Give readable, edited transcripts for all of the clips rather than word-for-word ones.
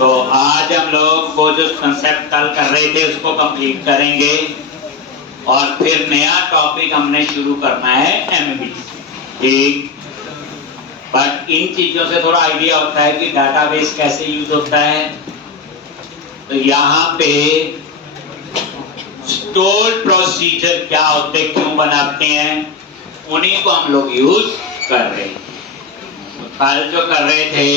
तो आज हम लोग वो जो कंसेप्ट कल कर रहे थे उसको कंप्लीट करेंगे और फिर नया टॉपिक हमने शुरू करना है एमबीसी। ठीक, बट इन चीजों से थोड़ा आइडिया होता है कि डाटाबेस कैसे यूज होता है। तो यहाँ पे स्टोर प्रोसीजर क्या होते, क्यों बनाते हैं, उन्हीं को हम लोग यूज कर रहे हैं। कल जो कर रहे थे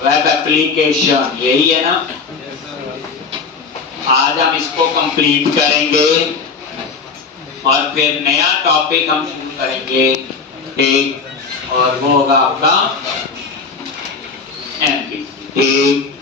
वेब एप्लीकेशन, यही है ना। आज हम इसको कंप्लीट करेंगे और फिर नया टॉपिक हम शुरू करेंगे। ठीक, और वो होगा आपका एमबीसी। ठीक,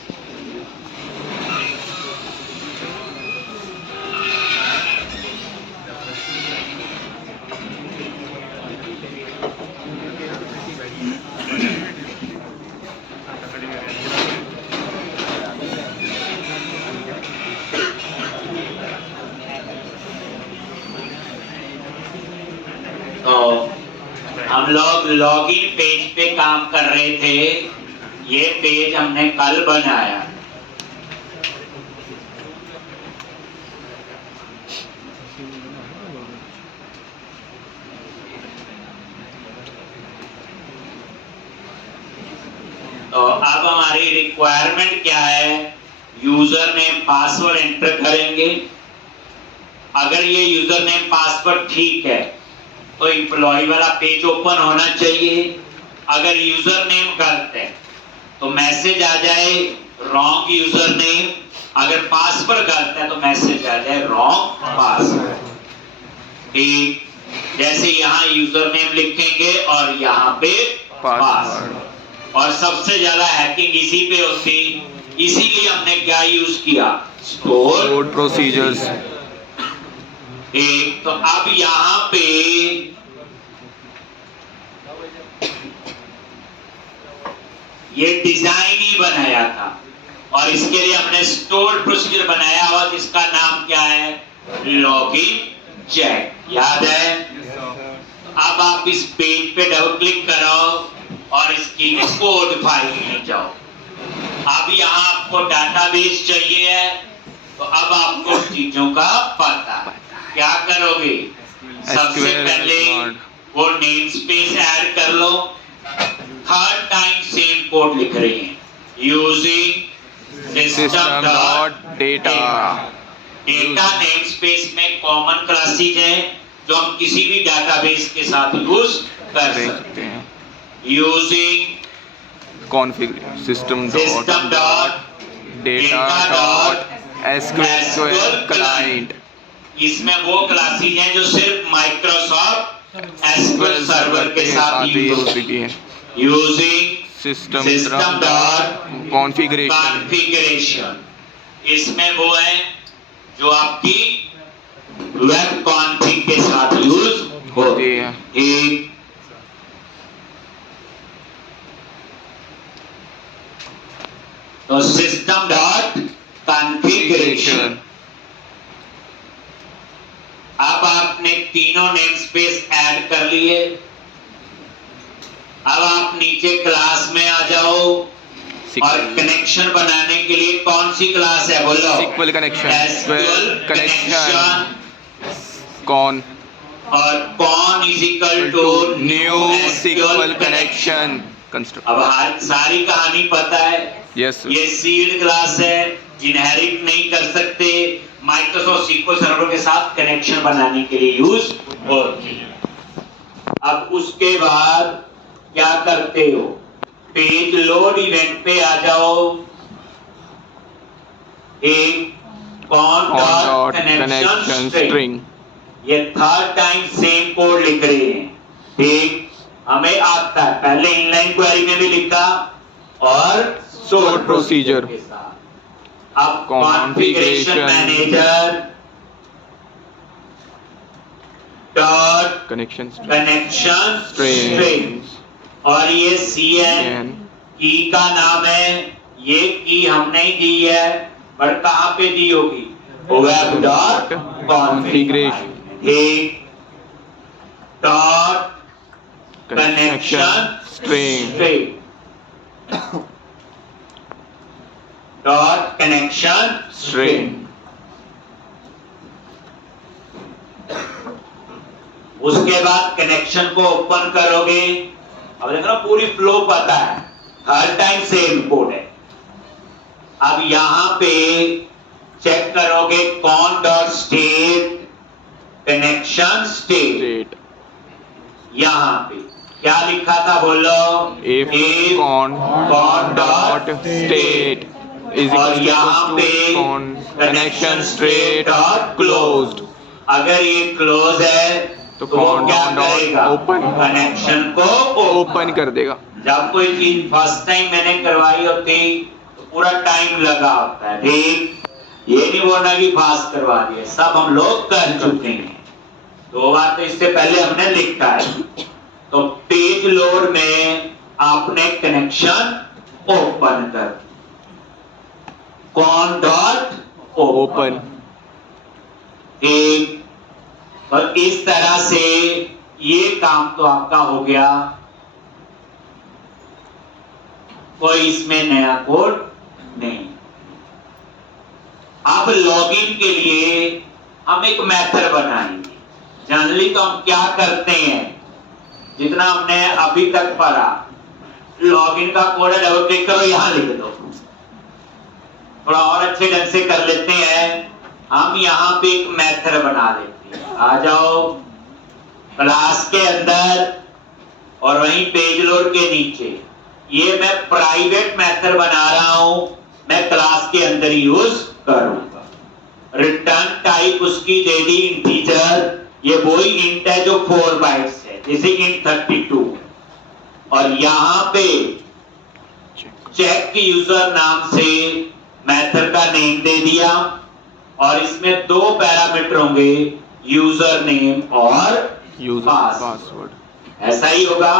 हम लोग लॉगिन पेज पे काम कर रहे थे। ये पेज हमने कल बनाया। तो अब हमारी रिक्वायरमेंट क्या है, यूजर नेम पासवर्ड एंटर करेंगे। अगर ये यूजर नेम पासवर्ड ठीक है तो एम्प्लॉय वाला पेज ओपन होना चाहिए। अगर यूजर नेम गलत है तो मैसेज आ जाए रॉन्ग यूजर नेम। अगर पासवर्ड गलत है तो मैसेज आ जाए रॉन्ग पासवर्ड। ठीक, जैसे यहाँ यूजर नेम लिखेंगे और यहाँ पे पासवर्ड। और सबसे ज्यादा हैकिंग इसी पे होती, इसीलिए हमने क्या यूज किया, स्टोर प्रोसीजर्स। एक तो अब यहाँ पे ये डिजाइन ही बनाया था और इसके लिए हमने स्टोर प्रोसीजर बनाया हुआ जिसका नाम क्या है, लॉगिन चेक। याद है? अब आप इस पेज पे डबल क्लिक करो और इसकी कोड फाइल में जाओ। अब यहाँ आपको डाटाबेस चाहिए है तो अब आपको चीजों का पता है। क्या करोगे, सबसे पहले वो नेम स्पेस ऐड कर लो। थर्ड टाइम सेम कोड लिख रही हैं, using system dot data. Data name space में कॉमन क्लासेस हैं जो हम किसी भी डाटाबेस के साथ यूज कर सकते हैं। Using configure system dot data dot SQL client. इसमें वो क्लासेस हैं जो सिर्फ माइक्रोसॉफ्ट एसक्यूएल सर्वर के साथ यूज होती हैं। यूजिंग सिस्टम डॉट कॉन्फ़िगरेशन, इसमें वो है जो आपकी वेब कॉन्फ़िग के साथ यूज होती है। ठीक, तो सिस्टम डॉट कॉन्फ़िगरेशन। अब आपने तीनों नेम स्पेस ऐड कर लिए। अब आप नीचे क्लास में आ जाओ और कनेक्शन बनाने के लिए कौन सी क्लास है, बोलो। SQL connection. SQL कनेक्शन कौन और कौन is equal to new SQL connection construct. अब सारी कहानी पता है। यस, ये सीड क्लास है, इनहेरिट नहीं कर सकते, माइक्रोसॉफ्ट SQL सर्वर के साथ कनेक्शन बनाने के लिए यूज होती है। अब उसके बाद क्या करते हो, पेज लोड इवेंट पे आ जाओ। एक कौन डॉट कनेक्शन स्ट्रिंग, ये थर्ड टाइम सेम कोड लिख रहे हैं। ठीक, हमें आता है, पहले इनलाइन क्वेरी में भी लिखा और स्टोर प्रोसीजर के साथ। अब configuration manager dot connection string और ये CN की का नाम है। ये की हमने ही दी है, पर कहाँ पे दी होगी, वेब डॉट कॉन्फ़िगरेशन। ठीक, dot connection string. Dot connection String. उसके बाद कनेक्शन को ओपन करोगे। अब देखो ना पूरी फ्लो पता है, हर टाइम सेम कोड है। अब यहां पे चेक करोगे कौन dot state connection state, State. यहां पे क्या लिखा था बोलो? If con dot state is और यहाँ equals पे to con connection state closed. अगर ये क्लोज है तो वो con क्या dot करेगा? open. कनेक्शन को ओपन कर देगा। जब कोई चीज फर्स्ट टाइम मैंने करवाई होती तो पूरा टाइम लगा होता है, ठीक? ये नहीं बोलना कि फास्ट करवा दिया, सब हम लोग कर चुके हैं। 2 बार तो इससे पहले हमने लिखा है। तो पेज लोड में आपने कनेक्शन ओपन कर, कौन डॉट ओपन। एक, और इस तरह से ये काम तो आपका हो गया। कोई इसमें नया कोड नहीं। अब लॉगिन के लिए हम एक मेथड बनाएंगे। जनरली तो हम क्या करते हैं, जितना हमने अभी तक पढ़ा, लॉगिन का कोड है, डबल क्लिक करो, यहां लिख दो। थोड़ा और अच्छे ढंग से कर लेते हैं, हम यहां पे एक मेथड बना लेते हैं। आ जाओ क्लास के अंदर और वहीं पेज लोड के नीचे, ये मैं प्राइवेट मेथड बना रहा हूं, मैं क्लास के अंदर यूज करूंगा। रिटर्न टाइप उसकी दे दी इंटीजर, ये वही इंट है जो 4 बाइट्स है, जैसे इंट 32। और यहां पे चेक की यूजर नाम से मेथड का नेम दे दिया, और इसमें 2 पैरामीटर होंगे, यूजर नेम और यूजर पासवर्ड। ऐसा ही होगा।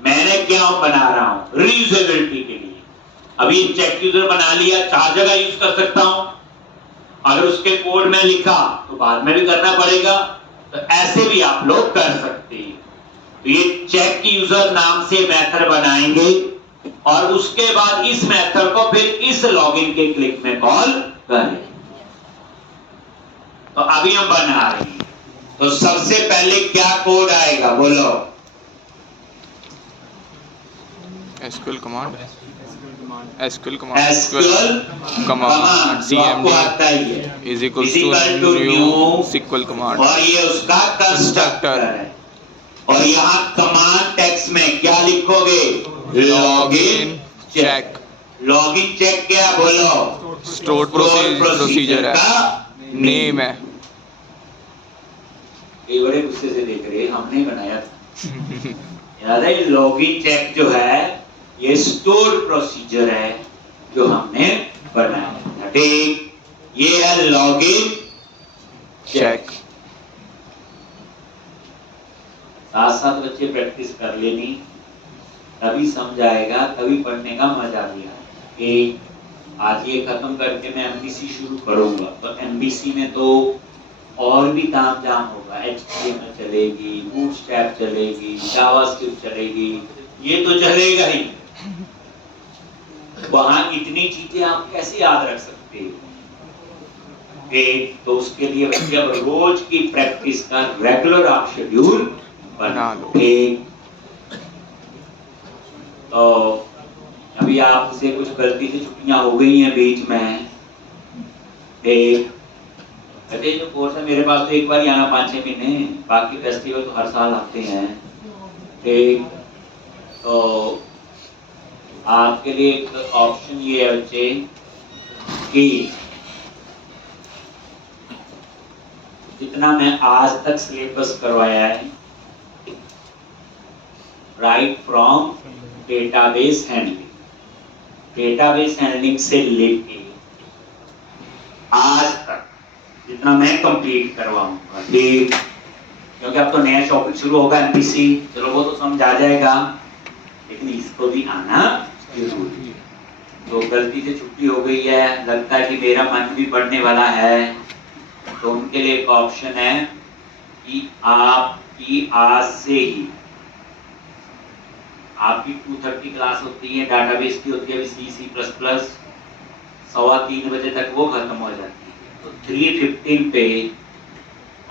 मैंने क्या बना रहा हूं, रीयूजेबिलिटी के लिए। अभी चेक यूजर बना लिया, 4 जगह यूज कर सकता हूं। अगर उसके कोड में लिखा तो बाद में भी करना पड़ेगा, तो ऐसे भी आप लोग कर सकते हैं। तो ये चेक की यूजर नाम से मेथड बनाएंगे, और उसके बाद इस मेथड को फिर इस लॉगिन के क्लिक में कॉल करें। तो अभी हम बना रहे हैं। तो सबसे पहले क्या कोड आएगा बोलो? SQL command SQL command cmd आता ही है, is equals to new SQL command, और ये उसका कंस्ट्रक्टर है। और यहाँ कमांड टेक्स्ट में क्या लिखोगे? लॉगिन check लॉगिन चेक क्या बोलो? stored procedure है, नेम है। ये बड़े गुस्से से देख रहे, हमने बनाया था। याद है, लॉगिन चेक जो है ये स्टोर्ड प्रोसीजर है जो हमने बनाया। ठीक, ये है लॉगिन चेक। साथ साथ बच्चे प्रैक्टिस कर लेनी, तभी समझ आएगा, तभी पढ़ने का मजा भी आएगा। कि आज ये खत्म करके मैं एमबीसी शुरू करूंगा, तो एमबीसी में तो और भी ताम जाम होगा। HTML चलेगी, बूटस्ट्रैप चलेगी, जावास्क्रिप्ट चलेगी, ये तो चलेगा ही। वहां इतनी चीजें आप कैसे याद रख सकते हो? तो उसके लिए बच्चे अब रोज की प्रैक्टिस का रेगुलर आप शेड्यूल बना लो। तो अभी आपसे कुछ गलती से छुट्टियां हो गई हैं बीच में, कहते जो कोर्स है मेरे पास तो एक बार ही आना 5-6 महीने, बाकी फेस्टिवल तो हर साल आते हैं। ठीक, तो आपके लिए एक ऑप्शन ये है बच्चे कि जितना मैं आज तक सिलेबस करवाया है, राइट फ्रॉम डेटाबेस हैंडलिंग से लेके आज तक जितना मैं कंप्लीट करवाऊंगा, ठीक? क्योंकि अब तो नया टॉपिक शुरू होगा एमपीसी, चलो वो तो समझ आ जाएगा, लेकिन इसको भी आना जरूरी है। तो गलती से छुट्टी हो गई है, लगता है कि मेरा मन भी बढ़ने वाला है, तो उनके लिए एक ऑप्शन है कि आपकी आज से ही आपकी 230 क्लास होती है, डाटाबेस की होती है सी++, 3:15 बजे तक वो खत्म हो जाती है। तो 3:15 पे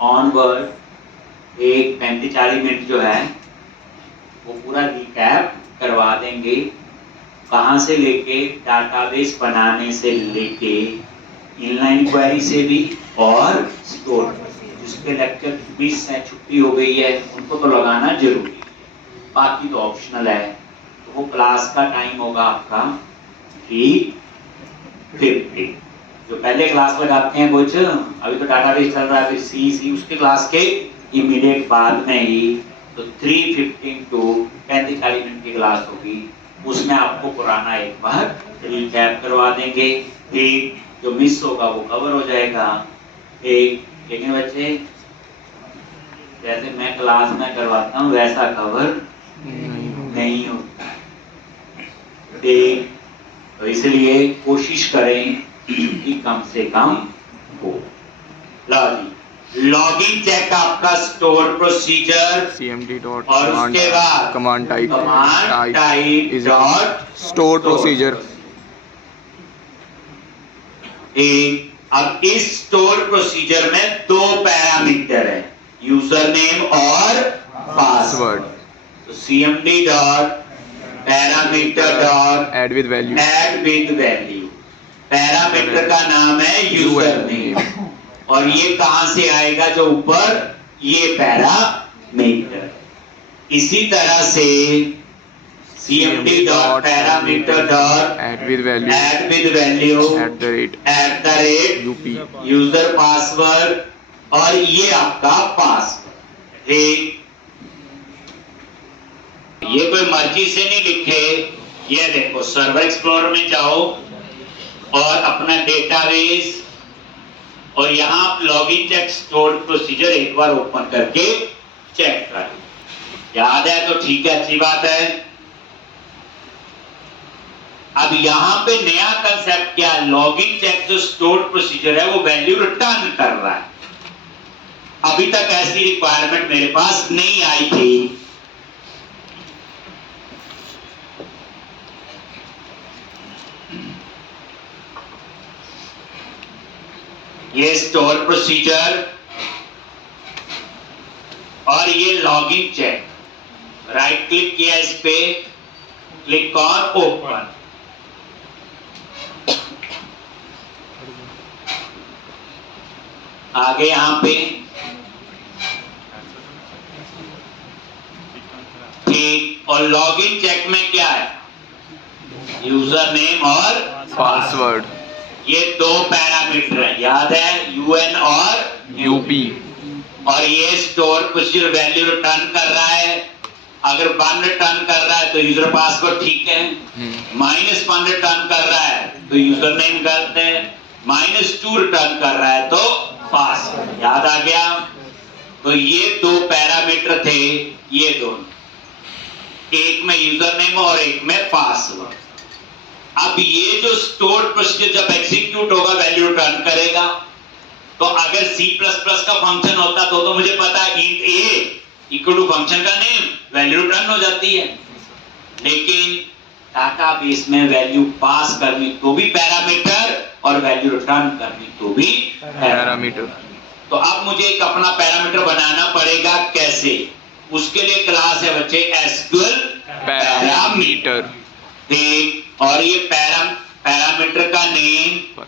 ऑनवर्ड एक 35-40 मिनट जो है वो पूरा रिकैप करवा देंगे, कहाँ से लेके डाटाबेस बनाने से लेके इनलाइन क्वेरी से भी और स्टोर। जिसके लेक्चर मिस है, छुट्टी हो गई है, उनको तो लगाना जरूरी है, बाकी तो ऑप्शनल है। तो वो क्लास का टाइम होगा आपका 3:50। जो पहले क्लास लगाते हैं कुछ, अभी तो डाटाबेस चल रहा है, फिर सी उसके क्लास के इमीडिएट बाद में ही, तो 3:15 टू 35-40 मिनट की क्लास होगी। उसमें आपको पुराना एक बार रिकैप करवा देंगे, एक जो मिस होगा वो कवर हो जाएगा। एक लेकिन बच्चे जैसे मैं क्लास में करवाता हूँ वैसा कवर नहीं होता है। तो इसलिए कोशिश करें कि कम से कम हो। लॉगिन चेक आपका स्टोर प्रोसीजर cmd dot और उसके बाद command type is a dot store procedure. अब इस स्टोर प्रोसीजर में 2 पैरामीटर है, यूजर नेम और पासवर्ड। तो cmd dot parameter dot add with value. Parameter का नाम है यूजर नेम, और ये कहां से आएगा, जो ऊपर ये पैरामीटर। इसी तरह से cmd dot parameter dot add with value at the rate up user password, और ये आपका पासवर्ड। ठीक, ये कोई मर्जी से नहीं लिखे। ये देखो सर्वर एक्सप्लोरर में जाओ और अपना डेटाबेस, और यहां आप लॉगिन चेक स्टोर प्रोसीजर एक बार ओपन करके चेक कर। याद है तो ठीक है, अच्छी बात है। अब यहां पे नया कंसेप्ट क्या है, लॉगिन चेक जो स्टोर प्रोसीजर है वो वैल्यू रिटर्न कर रहा है। अभी तक ऐसी रिक्वायरमेंट मेरे पास नहीं आई थी। ये स्टोर प्रोसीजर और ये लॉगिन चेक। राइट क्लिक किया इस पे, क्लिक ऑन ओपन। आगे यहां पे ठीक, और लॉगिन चेक में क्या है, यूजर नेम और पासवर्ड। ये 2 पैरामीटर है, याद है, यूएन और up और ये स्टोर प्रोसीजर वैल्यू रिटर्न कर रहा है। अगर 1 रिटर्न कर रहा है तो यूजर पासवर्ड ठीक है, -1 रिटर्न कर रहा है तो यूजर नेम गलत है, -2 रिटर्न कर रहा है तो पासवर्ड। याद आ गया। तो ये 2 पैरामीटर थे, ये दोनों, एक में यूजर नेम और एक में पासवर्ड। अब ये जो स्टोर प्रोसीजर जब एग्जीक्यूट होगा वैल्यू रिटर्न करेगा। तो अगर C++ का फंक्शन होता तो मुझे पता है int a equal to function का नेम, वैल्यू रिटर्न हो जाती है। लेकिन डाटाबेस में वैल्यू पास करनी तो भी पैरामीटर और वैल्यू रिटर्न करनी तो भी पैरामीटर। तो अब मुझे एक अपना पैरामीटर बनाना पड़ेगा, कैसे? उसके लिए क्लास है बच्चे SQL पैरामीटर। और ये पैरामीटर का नेम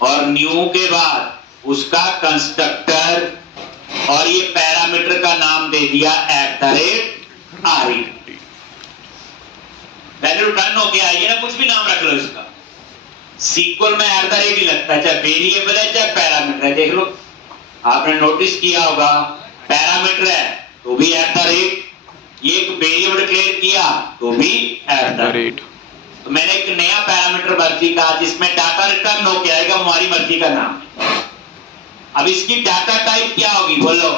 और न्यू के बाद उसका कंस्ट्रक्टर, और ये पैरामीटर का नाम दे दिया @array। वैल्यू रिटर्न हो गया, ये ना कुछ भी नाम रख लो इसका। सीक्वल में @ ही लगता है, चाहे वेरिएबल है चाहे पैरामीटर है। देख लो, आपने नोटिस किया होगा, पैरामीटर है तो भी @, ये एक वेरिएबल डिक्लेयर किया तो भी @। तो मैंने एक नया पैरामीटर मर्जी का, जिसमें डाटा रिटर्न हो के आएगा, हमारी मर्जी का नाम। अब इसकी डाटा टाइप क्या होगी, बोलो?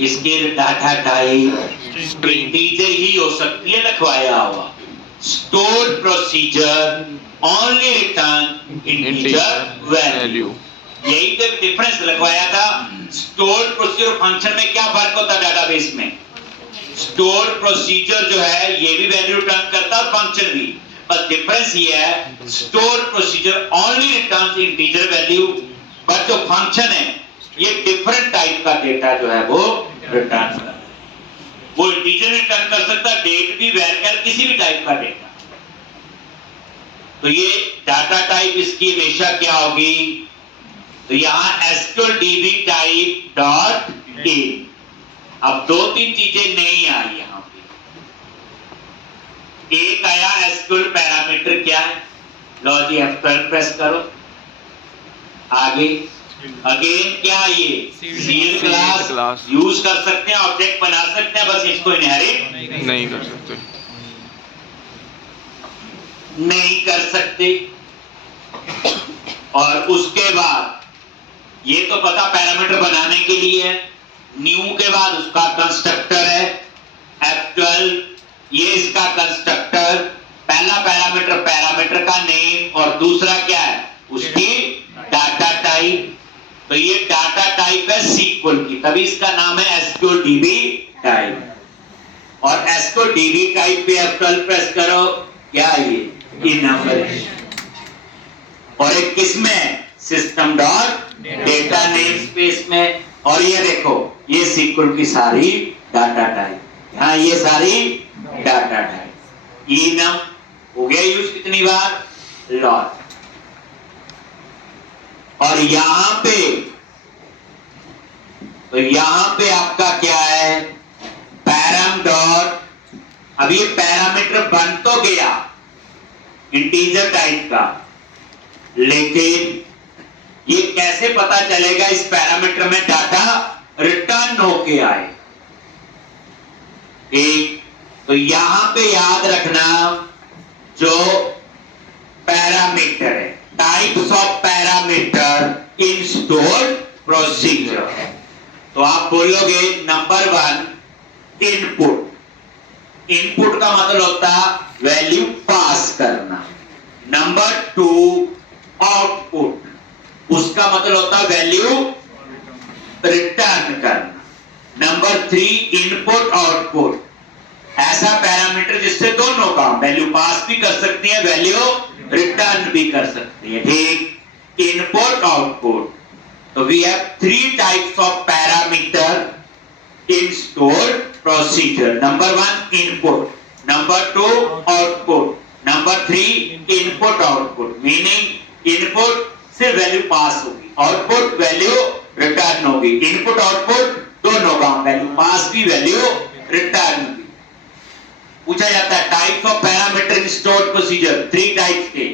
इसकी डाटा टाइप इंटीजर ही हो सकती है, लिखवाया हुआ। Store procedure only return integer value. यही तो डिफरेंस लिखवाया था। स्टोर प्रोसीजर फंक्शन में क्या फर्क होता है डाटाबेस में? स्टोर प्रोसीजर जो है ये भी वैल्यू रिटर्न करता है और फंक्शन भी, पर डिफरेंस ये है store procedure only returns integer value, but जो फंक्शन है ये डिफरेंट टाइप का डेटा जो है वो रिटर्न करता है। वो इंटीजर रिटर्न कर सकता है, डेट भी, वेरिएबल, किसी भी टाइप का डेटा। तो ये डाटा टाइप इसकी हमेशा क्या होगी, तो यहां SQL dB type dot in. अब दो तीन चीजें नहीं आई यहां पे। एक आया एसक्यूएल पैरामीटर क्या है, लो जी F12 प्रेस करो। आगे अगेन क्या, ये सील क्लास यूज कर सकते हैं, ऑब्जेक्ट बना सकते हैं, बस इसको इनहेरिट नहीं कर सकते, नहीं कर सकते। और उसके बाद ये तो पता पैरामीटर बनाने के लिए है, न्यू के बाद उसका कंस्ट्रक्टर है F12, ये इसका कंस्ट्रक्टर, पहला पैरामीटर पैरामीटर का नेम और दूसरा क्या है उसकी डाटा टाइप। तो ये डाटा टाइप है सीक्वल की, तभी इसका नाम है एसक्यूएल डीबी टाइप। और एसक्यूएल डीबी टाइप पे F12 प्रेस करो, क्या ये नंबर है। और एक किसमें, system dot data name space में। और ये देखो ये सीक्वल की सारी डाटा टाइप, हाँ ये सारी डाटा टाइप। इनम हो गया यूज कितनी बार, लॉट। और यहां पे, तो यहां पे आपका क्या है, पैराम डॉट, अब ये पैरामीटर बन तो गया इंटीजर टाइप का, लेकिन ये कैसे पता चलेगा इस पैरामीटर में डाटा रिटर्न होके आए। एक तो यहां पे याद रखना जो पैरामीटर है, types of parameter in stored procedure. तो आप बोलोगे नंबर 1 इनपुट, इनपुट का मतलब होता है वैल्यू पास करना। नंबर 2 आउटपुट, उसका मतलब होता है वैल्यू रिटर्न करना। नंबर 3 इनपुट आउटपुट, ऐसा पैरामीटर जिससे दोनों काम, वैल्यू पास भी कर सकती है, वैल्यू रिटर्न भी कर सकती है, ठीक, इनपुट आउटपुट। तो we have 3 types of parameter in stored procedure. Number 1 input, number 2 output, number 3 input output. Meaning input से वैल्यू पास होगी, आउटपुट वैल्यू रिटर्न होगी। इनपुट आउटपुट दोनों काम, वैल्यू पास भी वैल्यू रिटर्न भी। पूछा जाता है types of parameter in stored procedure, 3 types के,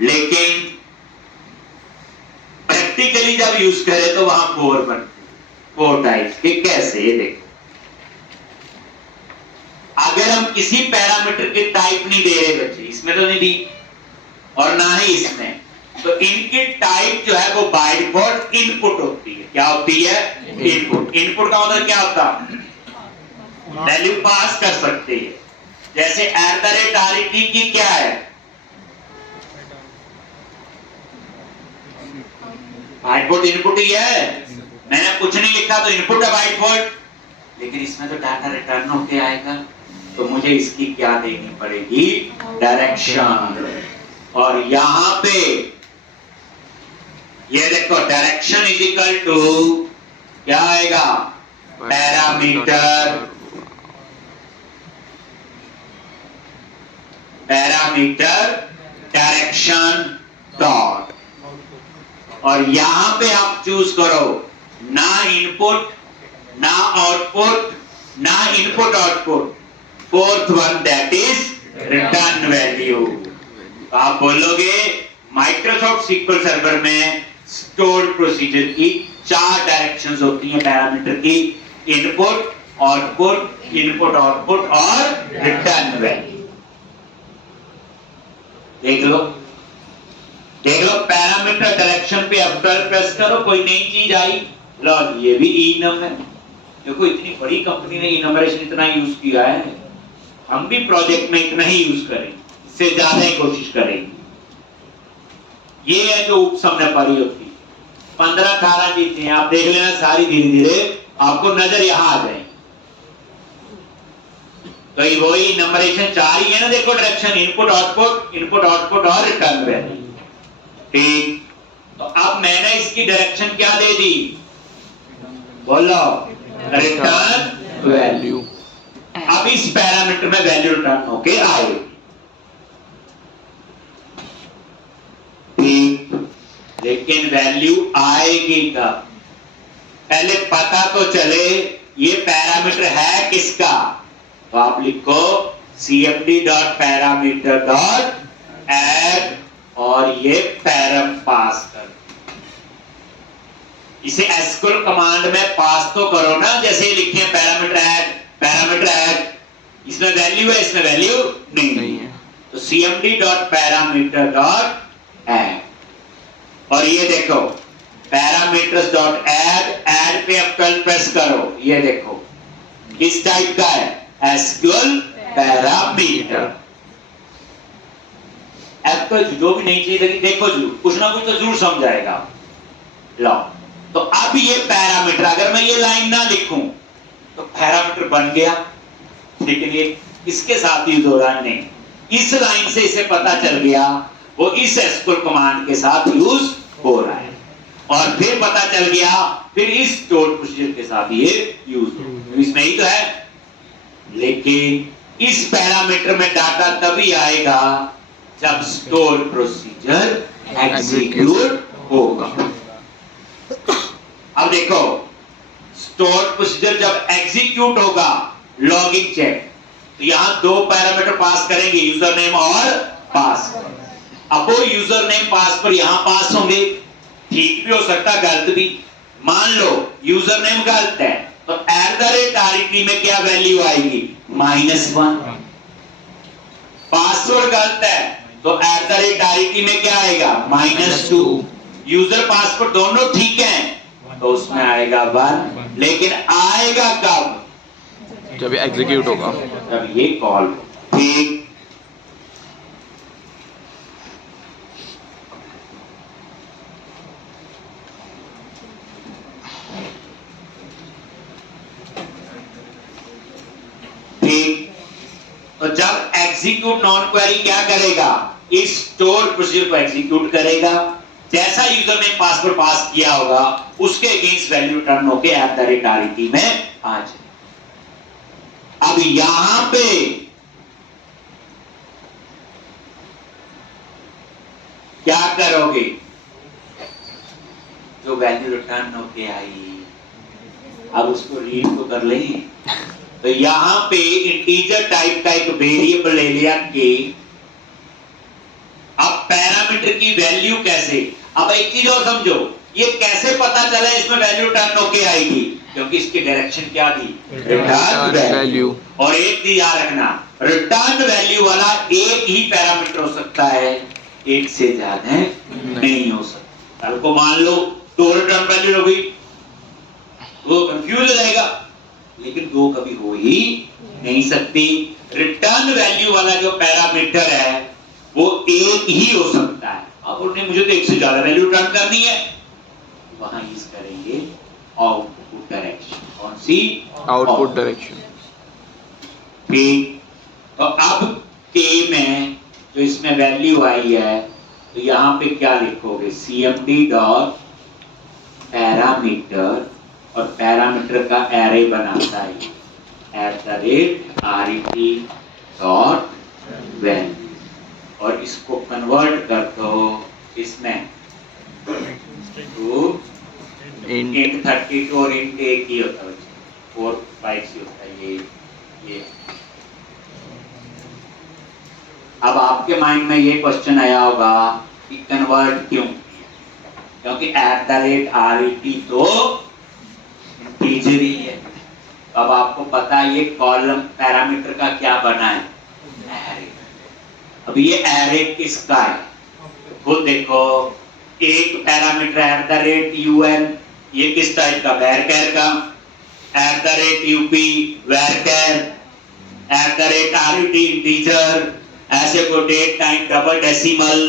लेकिन प्रैक्टिकली जब यूज करें तो वहां 4 बनते, 4 टाइप्स के। कैसे, ये देखो, अगर हम किसी पैरामीटर के टाइप नहीं दे रहे बच्चे, इसमें तो नहीं दी और ना ही इसमें, तो इनकी टाइप जो है वो बाय डिफॉल्ट इनपुट होती है। क्या होती है, इनपुट। इनपुट का मतलब क्या होता है, वैल्यू पास कर सकते हैं। जैसे @RET की क्या है, बाय डिफॉल्ट इनपुट ही है, मैंने कुछ नहीं लिखा तो इनपुट है बाय डिफॉल्ट, लेकिन इसमें तो डाटा रिटर्न होके आएगा, तो मुझे इसकी क्या देनी पड़ेगी, डायरेक्शन। और यहां पे ये देखो डायरेक्शन इज इक्वल टू क्या आएगा, पैरामीटर, पैरामीटर डायरेक्शन डॉट। और यहां पे आप चूज करो ना इनपुट ना आउटपुट, ना input output, 4th one that is return value. तो आप बोलोगे माइक्रोसॉफ्ट सीक्वल सर्वर में स्टोर्ड प्रोसीजर की 4 डायरेक्शंस होती हैं पैरामीटर की, इनपुट आउटपुट, इनपुट आउटपुट और रिटर्न वैल्यू। देख लो, देख लो, पैरामीटर डायरेक्शन पे F12 प्रेस करो, कोई नई चीज आई, लो ये भी enum है। देखो इतनी बड़ी कंपनी ने इनमरेशन इतना यूज किया है, हम भी प्रोजेक्ट में इतना ही यूज करेंगे, इससे ज्यादा ही कोशिश करेंगे। ये है जो उपसमनपरी होती है, 15-18 चीजें आप देख लेना, सारी धीरे धीरे आपको नजर यहां आ जाएंगी। तो ये वही नंबरेशन 4 ही है ना, देखो डायरेक्शन इनपुट आउटपुट और रिटर्न वैल्यू। ठीक, तो अब मैंने इसकी डायरेक्शन क्या दे दी, बोलो, रिटर्न वैल्यू। अब इस पैरामीटर में वैल्यू रिटर्न होके आए। ठीक, लेकिन वैल्यू आएगी कब, पहले पता तो चले ये पैरामीटर है किसका। तो आप लिखो cfd dot parameter dot add और ये पैरम पास कर, इसे एसक्यूएल कमांड में पास तो करो ना, जैसे लिखे पैरामीटर ऐड, इसमें वैल्यू है, इसमें वैल्यू नहीं है। तो cmd dot parameter dot add, और ये देखो पैरामीटर्स डॉट ऐड पे अब प्रेस करो, ये देखो किस टाइप का है, एसक्यूएल पैरामीटर। एप्पल जो भी नहीं चाहिए देखो जो कुछ ना कुछ तो जरूर समझ आएगा। लो, तो अब ये पैरामीटर अगर मैं ये लाइन ना लिखूं तो पैरामीटर बन गया, लेकिन ये इसके साथ यूज हो रहा नहीं, इस लाइन से इसे पता चल गया वो इस एसक्यूएल कमांड के साथ यूज हो रहा है, और फिर पता चल गया फिर इस स्टोर प्रोसीजर के साथ ये यूज हो, इसमें ही तो है। लेकिन इस पैरामीटर में डाटा तभी आएगा जब स्टोर प्रोसीजर एग्जीक्यूट होगा। अब देखो स्टोर प्रोसीजर जब एग्जीक्यूट होगा, लॉगिन चेक, तो यहां दो पैरामीटर पास करेंगे, यूजर नेम और पास। अब वो यूजर नेम पास पर यहां पास होंगे, ठीक भी हो सकता गलत भी। मान लो यूजर नेम गलत है तो @RET में क्या वैल्यू आएगी, -1। पासवर्ड गलत है तो @RET में क्या आएगा, -2। यूजर पासवर्ड दोनों ठीक हैं तो उसमें आएगा 1, लेकिन आएगा कब, जब ये एग्जीक्यूट होगा, जब ये कॉल। ठीक, तो जब एग्जीक्यूट नॉन क्वेरी क्या करेगा, इस स्टोर प्रोसीजर को एग्जीक्यूट करेगा, जैसा यूजर ने पासवर्ड पास किया होगा उसके अगेंस्ट वैल्यू रिटर्न होके @RET में आ जाए। अब यहां पे क्या करोगे, जो वैल्यू रिटर्न होके आई अब उसको रीड तो कर लेंगे। तो यहां पे इंटीजर टाइप का एक वेरिएबल ले लिया कि अब पैरामीटर की वैल्यू कैसे, अब एक चीज और समझो, ये कैसे पता चला इसमें वैल्यू रिटर्न होके आएगी, क्योंकि इसकी डायरेक्शन क्या दी, रिटर्न वैल्यू। और एक चीज याद रखना, रिटर्न वैल्यू वाला एक ही पैरामीटर हो सकता है, एक से ज्यादा नहीं हो सकता। कल को मान लो दो रिटर्न वैल्यू हो गई, वो कंफ्यूज हो जाएगा, लेकिन दो कभी हो ही नहीं सकती। रिटर्न वैल्यू वाला जो पैरामीटर है वो एक ही हो सकता है। अब उन्हें मुझे तो एक से ज्यादा वैल्यू रिटर्न करनी है, वहां यूज करेंगे आउटपुट डायरेक्शन। कौन सी, आउटपुट डायरेक्शन। ठीक, तो अब के में जो इसमें वैल्यू आई है तो यहां पे क्या लिखोगे, cmd डॉट पैरामीटर, और पैरामीटर का एरे बनाता है @RET डॉट वैल्यू, और इसको कन्वर्ट कर दो इसमें तो int 32 और int एक ही होता है, 4 5 ही होता है ये। अब आपके माइंड में ये क्वेश्चन आया होगा कि कन्वर्ट क्यों, क्योंकि @RET तो इंटीजर ही है। अब आपको पता है ये कॉलम पैरामीटर का क्या बना है, एरे। अब ये एरे किसका है, खुद देखो, एक पैरामीटर @UN, ये किस टाइप का, varchar का, @UP varchar, @RET इंटीजर, ऐसे को डेट टाइम डबल डेसिमल।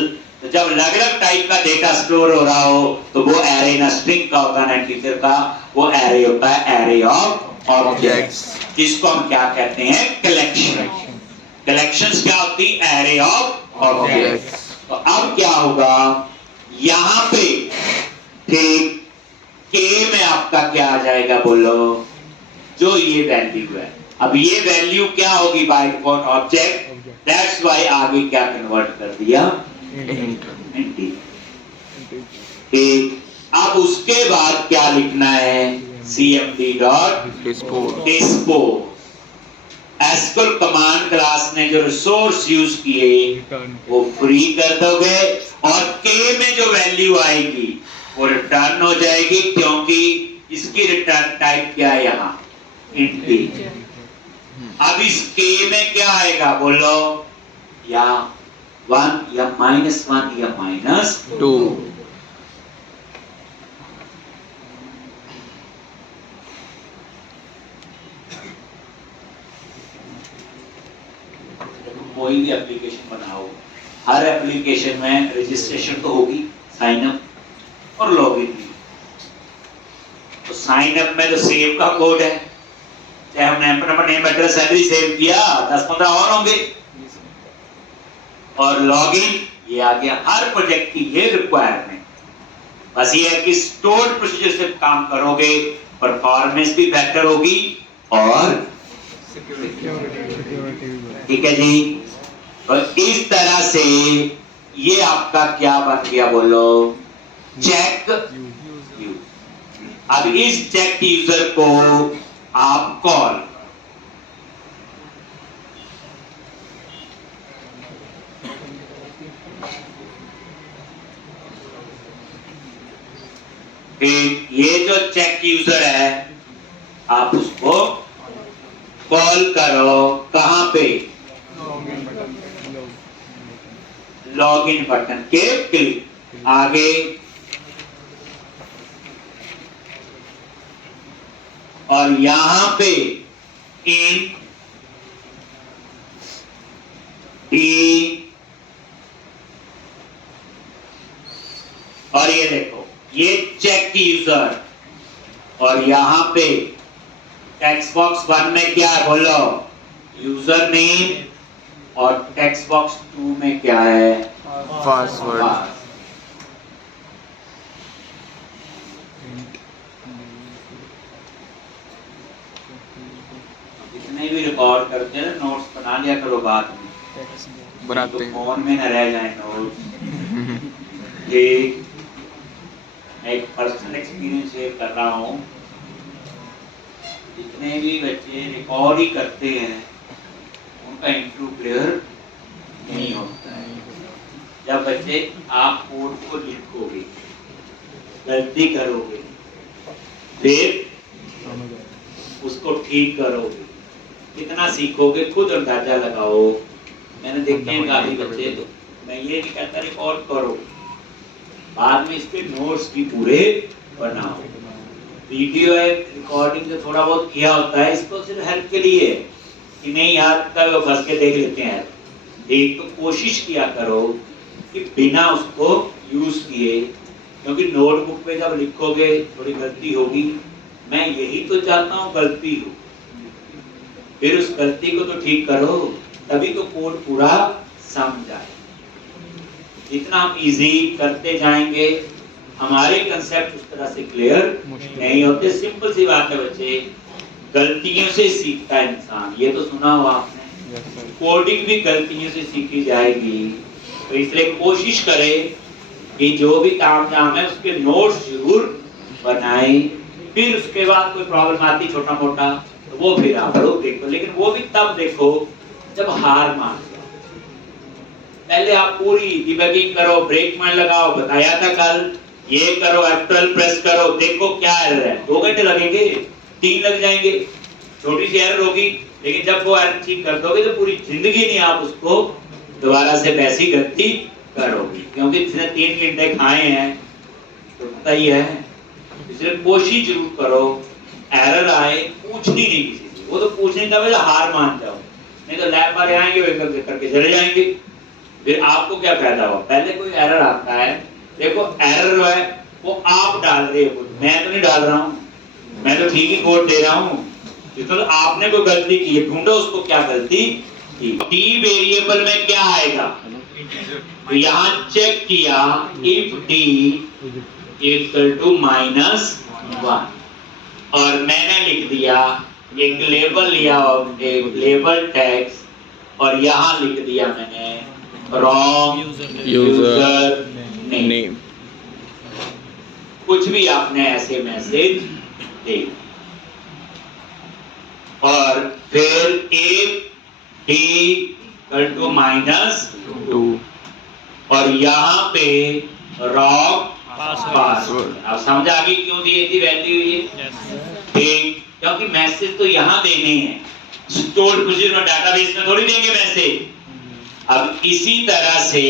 तो जब अलग अलग टाइप का डेटा स्टोर हो रहा हो तो वो एरे ना स्ट्रिंग का होता है ना इंटीजर का, वो एरे होता है एरे ऑफ ऑब्जेक्ट्स, जिसको हम क्या कहते हैं, कलेक्शन। कलेक्शंस क्या होती, एरे ऑफ ऑब्जेक्ट्स। तो अब क्या होगा यहां पे, ठीक के में आपका क्या आ जाएगा, बोलो, जो ये वैल्यू है। अब ये वैल्यू क्या होगी, by default object, that's why आगे क्या कन्वर्ट कर दिया, इंटीजर। ठीक, अब उसके बाद क्या लिखना है, cmd dot dispose. SQL command class ने जो रिसोर्स यूज किए वो फ्री कर दोगे, और के में जो वैल्यू आएगी वो रिटर्न हो जाएगी, क्योंकि इसकी रिटर्न टाइप क्या है यहाँ, इंटीजर। अब इस के में क्या आएगा, बोलो, या 1 या -1 या -2। कोई भी एप्लीकेशन बनाओ, हर एप्लीकेशन में रजिस्ट्रेशन तो होगी, साइन अप और लॉगिन भी। तो साइन अप में तो सेव का कोड है, चाहे हमने अपना नेम एड्रेस सैलरी सेव किया, 10-15 और होंगे। और लॉगिन ये आ गया, हर प्रोजेक्ट की ये रिक्वायरमेंट। बस ये है कि स्टोर्ड प्रोसीजर से काम करोगे, परफॉर्मेंस भी बेहतर होगी और ठीक है जी। तो इस तरह से ये आपका क्या बन गया, बोलो, चेक यूजर। अब इस चेक यूजर को आप कॉल, ये जो चेक यूजर है आप उसको कॉल करो, कहां पे, लॉगिन बटन के क्लिक आगे, और यहां पे इन डी, और ये देखो ये चेक यूजर, और यहां पे टेक्स्ट बॉक्स 1 में क्या है, बोलो, यूजर नेम, और टेक्स्ट बॉक्स 2 में क्या है, पासवर्ड। जितने भी रिकॉर्ड करते हैं नोट्स बना लिया करो, बाद में बनाते हैं, तो फोन में न रह जाए नोट्स। एक एक पर्सनल एक्सपीरियंस शेयर कर रहा हूँ, जितने भी बच्चे रिकॉर्ड ही करते हैं उनका इंटरव्यू क्लियर नहीं होता है। जब बच्चे आप कोड को लिखोगे, गलती करोगे, फिर उसको ठीक करोगे, कितना सीखोगे खुद अंदाजा लगाओ। मैंने देखे हैं काफी बच्चे, तो मैं ये नहीं कहता रिकॉर्ड करो, बाद में इसके नोट्स भी पूरे बनाओ। वीडियो है, रिकॉर्डिंग जो थोड़ा बहुत किया होता है, इसको सिर्फ हेल्प के लिए है कि नहीं याद कर बस के देख लेते हैं, देख, तो कोशिश किया करो कि बिना उसको यूज किए, क्योंकि नोटबुक पे जब लिखोगे थोड़ी गलती होगी, मैं यही तो चाहता हूँ गलती हो, फिर उस गलती को तो ठीक करो, तभी तो कोड पूरा समझ आए। जितना हम इजी करते जाएंगे, हमारे कंसेप्ट उस तरह से क्लियर नहीं होते। सिंपल सी बात है बच्चे, गलतियों से सीखता है इंसान, ये तो सुना हुआ आपने, कोडिंग भी गलतियों से सीखी जाएगी। तो इसलिए कोशिश करें कि जो भी तामझाम है उसके नोट्स जरूर बनाएं, फिर उसके बाद कोई प्रॉब्लम आती छोटा मोटा तो वो फिर आप लोग देखो, लेकिन वो भी तब देखो जब हार मान जाओ। पहले आप पूरी डिबगिंग करो, ब्रेक पॉइंट लगाओ, बताया था कल, ये करो, F12 प्रेस करो, देखो क्या एरर है। 2 घंटे लगेंगे, 3 लग जाएंगे, छोटी सी एरर होगी, लेकिन जब वो एरर ठीक कर दोगे तो पूरी जिंदगी नहीं आप उसको दोबारा से वैसी गलती करोगे, क्योंकि जिसने 3 घंटे खाए हैं तो पता ही है। इसलिए कोशिश जरूर करो, एरर आए पूछनी नहीं किसी से, वो तो पूछने का वजह हार मान जाओ, नहीं तो लैब वाले आएंगे वे करके चले जाएंगे, फिर आपको क्या फायदा हो। पहले कोई एरर आता है, देखो एरर है वो आप डाल रहे हो, मैं तो नहीं डाल रहा हूँ, मैं तो ठीक ही कोड दे रहा हूँ, तो आपने कोई गलती की है, ढूंढो उसको क्या गलती की। टी वेरिएबल में क्या आएगा, तो यहां चेक किया इफ टी इक्वल टू -1 और मैंने लिख दिया एक लेबल लिया, एक लेबल टैग्स और यहां लिख दिया मैंने रॉन्ग यूजर नेम। कुछ भी आपने ऐसे मैसेज दे और फिर इफ टी इक्वल टू -2 और यहां पे रॉन्ग पासवर्ड। अब समझ आ गई क्यों दी थी वैल्यू ये? ठीक, क्योंकि मैसेज तो यहां देने हैं, स्टोर्ड प्रोसीजर में डाटाबेस में थोड़ी देंगे मैसेज। अब इसी तरह से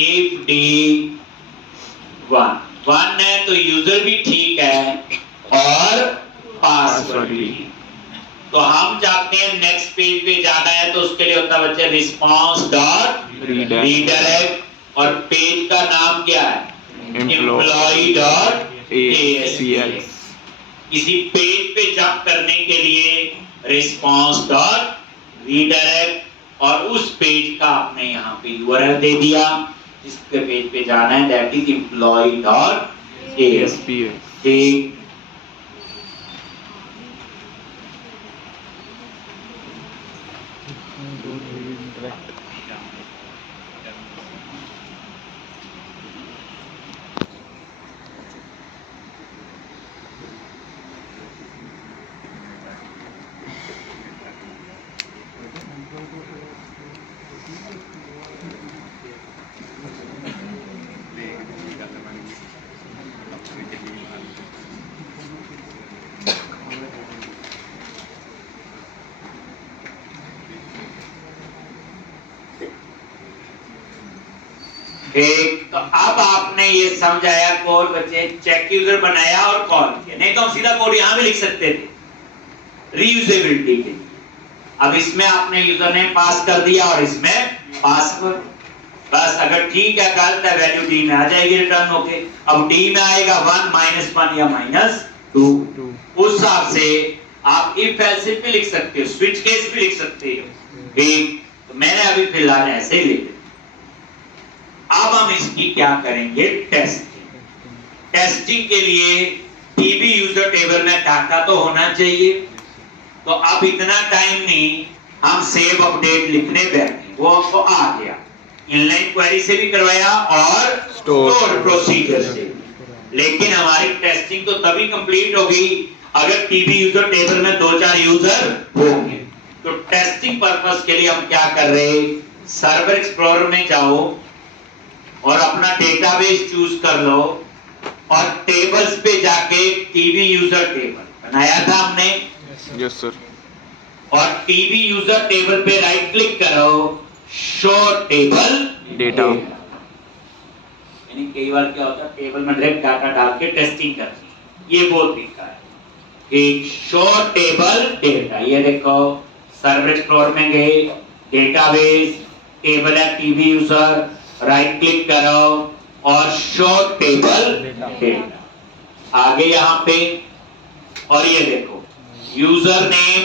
इफ डी 1 है तो यूजर भी ठीक है और पासवर्ड भी। तो हम चाहते हैं नेक्स्ट पेज पे जाना है तो उसके लिए होता है बच्चे रिस्पांस डॉट रीडायरेक्ट और पेज का नाम क्या है, एम्प्लॉई डॉट ASPX। किसी पेज पे जंप करने के लिए रिस्पांस डॉट रीडायरेक्ट और उस पेज का आपने यहाँ पे URL दे दिया जिसके पेज पे जाना है, that is employee dot ASPX। ठीक, ठीक, तो अब आपने ये समझाया कोड बच्चे, चेक यूजर बनाया और कॉल किया, नहीं तो हम सीधा कोड यहां भी लिख सकते थे रीयूजेबिलिटी के। अब इसमें आपने यूजर नेम पास कर दिया और इसमें पासवर्ड, बस अगर ठीक है गलत है वैल्यू डी में आ जाएगी रिटर्न होके। अब डी में आएगा 1 -1 या -2, उस हिसाब से आप इफ एल्स इफ भी लिख सकते हो, स्विच केस भी लिख सकते हो। ठीक, तो मैंने अभी फिलहाल ऐसे ही लिखा। अब हम इसकी क्या करेंगे, टेस्टिंग। टेस्टिंग के लिए टीबी यूजर टेबल में डाटा तो होना चाहिए, तो अब इतना टाइम नहीं, हम सेव अपडेट लिखने बैठे, वो आपको आ गया, इनलाइन क्वेरी से भी करवाया और स्टोर प्रोसीजर से। लेकिन हमारी टेस्टिंग तो तभी कंप्लीट होगी अगर टीबी यूजर टेबल में 2-4 यूजर होंगे। तो टेस्टिंग पर्पस के लिए हम क्या कर रहे हैं, सर्वर एक्सप्लोरर में जाओ और अपना डेटाबेस चूज कर लो और टेबल्स पे जाके टीबी यूजर टेबल बनाया था हमने, यस सर, और टीबी यूजर टेबल पे राइट क्लिक करो, शो टेबल डेटा। यानी कई बार क्या होता है टेबल में डायरेक्ट डाटा डाल के टेस्टिंग करते हैं, ये वो तरीका है कि शो टेबल डेटा। ये देखो सर्वर एक्सप्लोरर में गए, डेटाबेस, टेबल है टीबी यूजर, राइट क्लिक करो और शो टेबल डेटा आगे यहां पे, और ये देखो यूजर नेम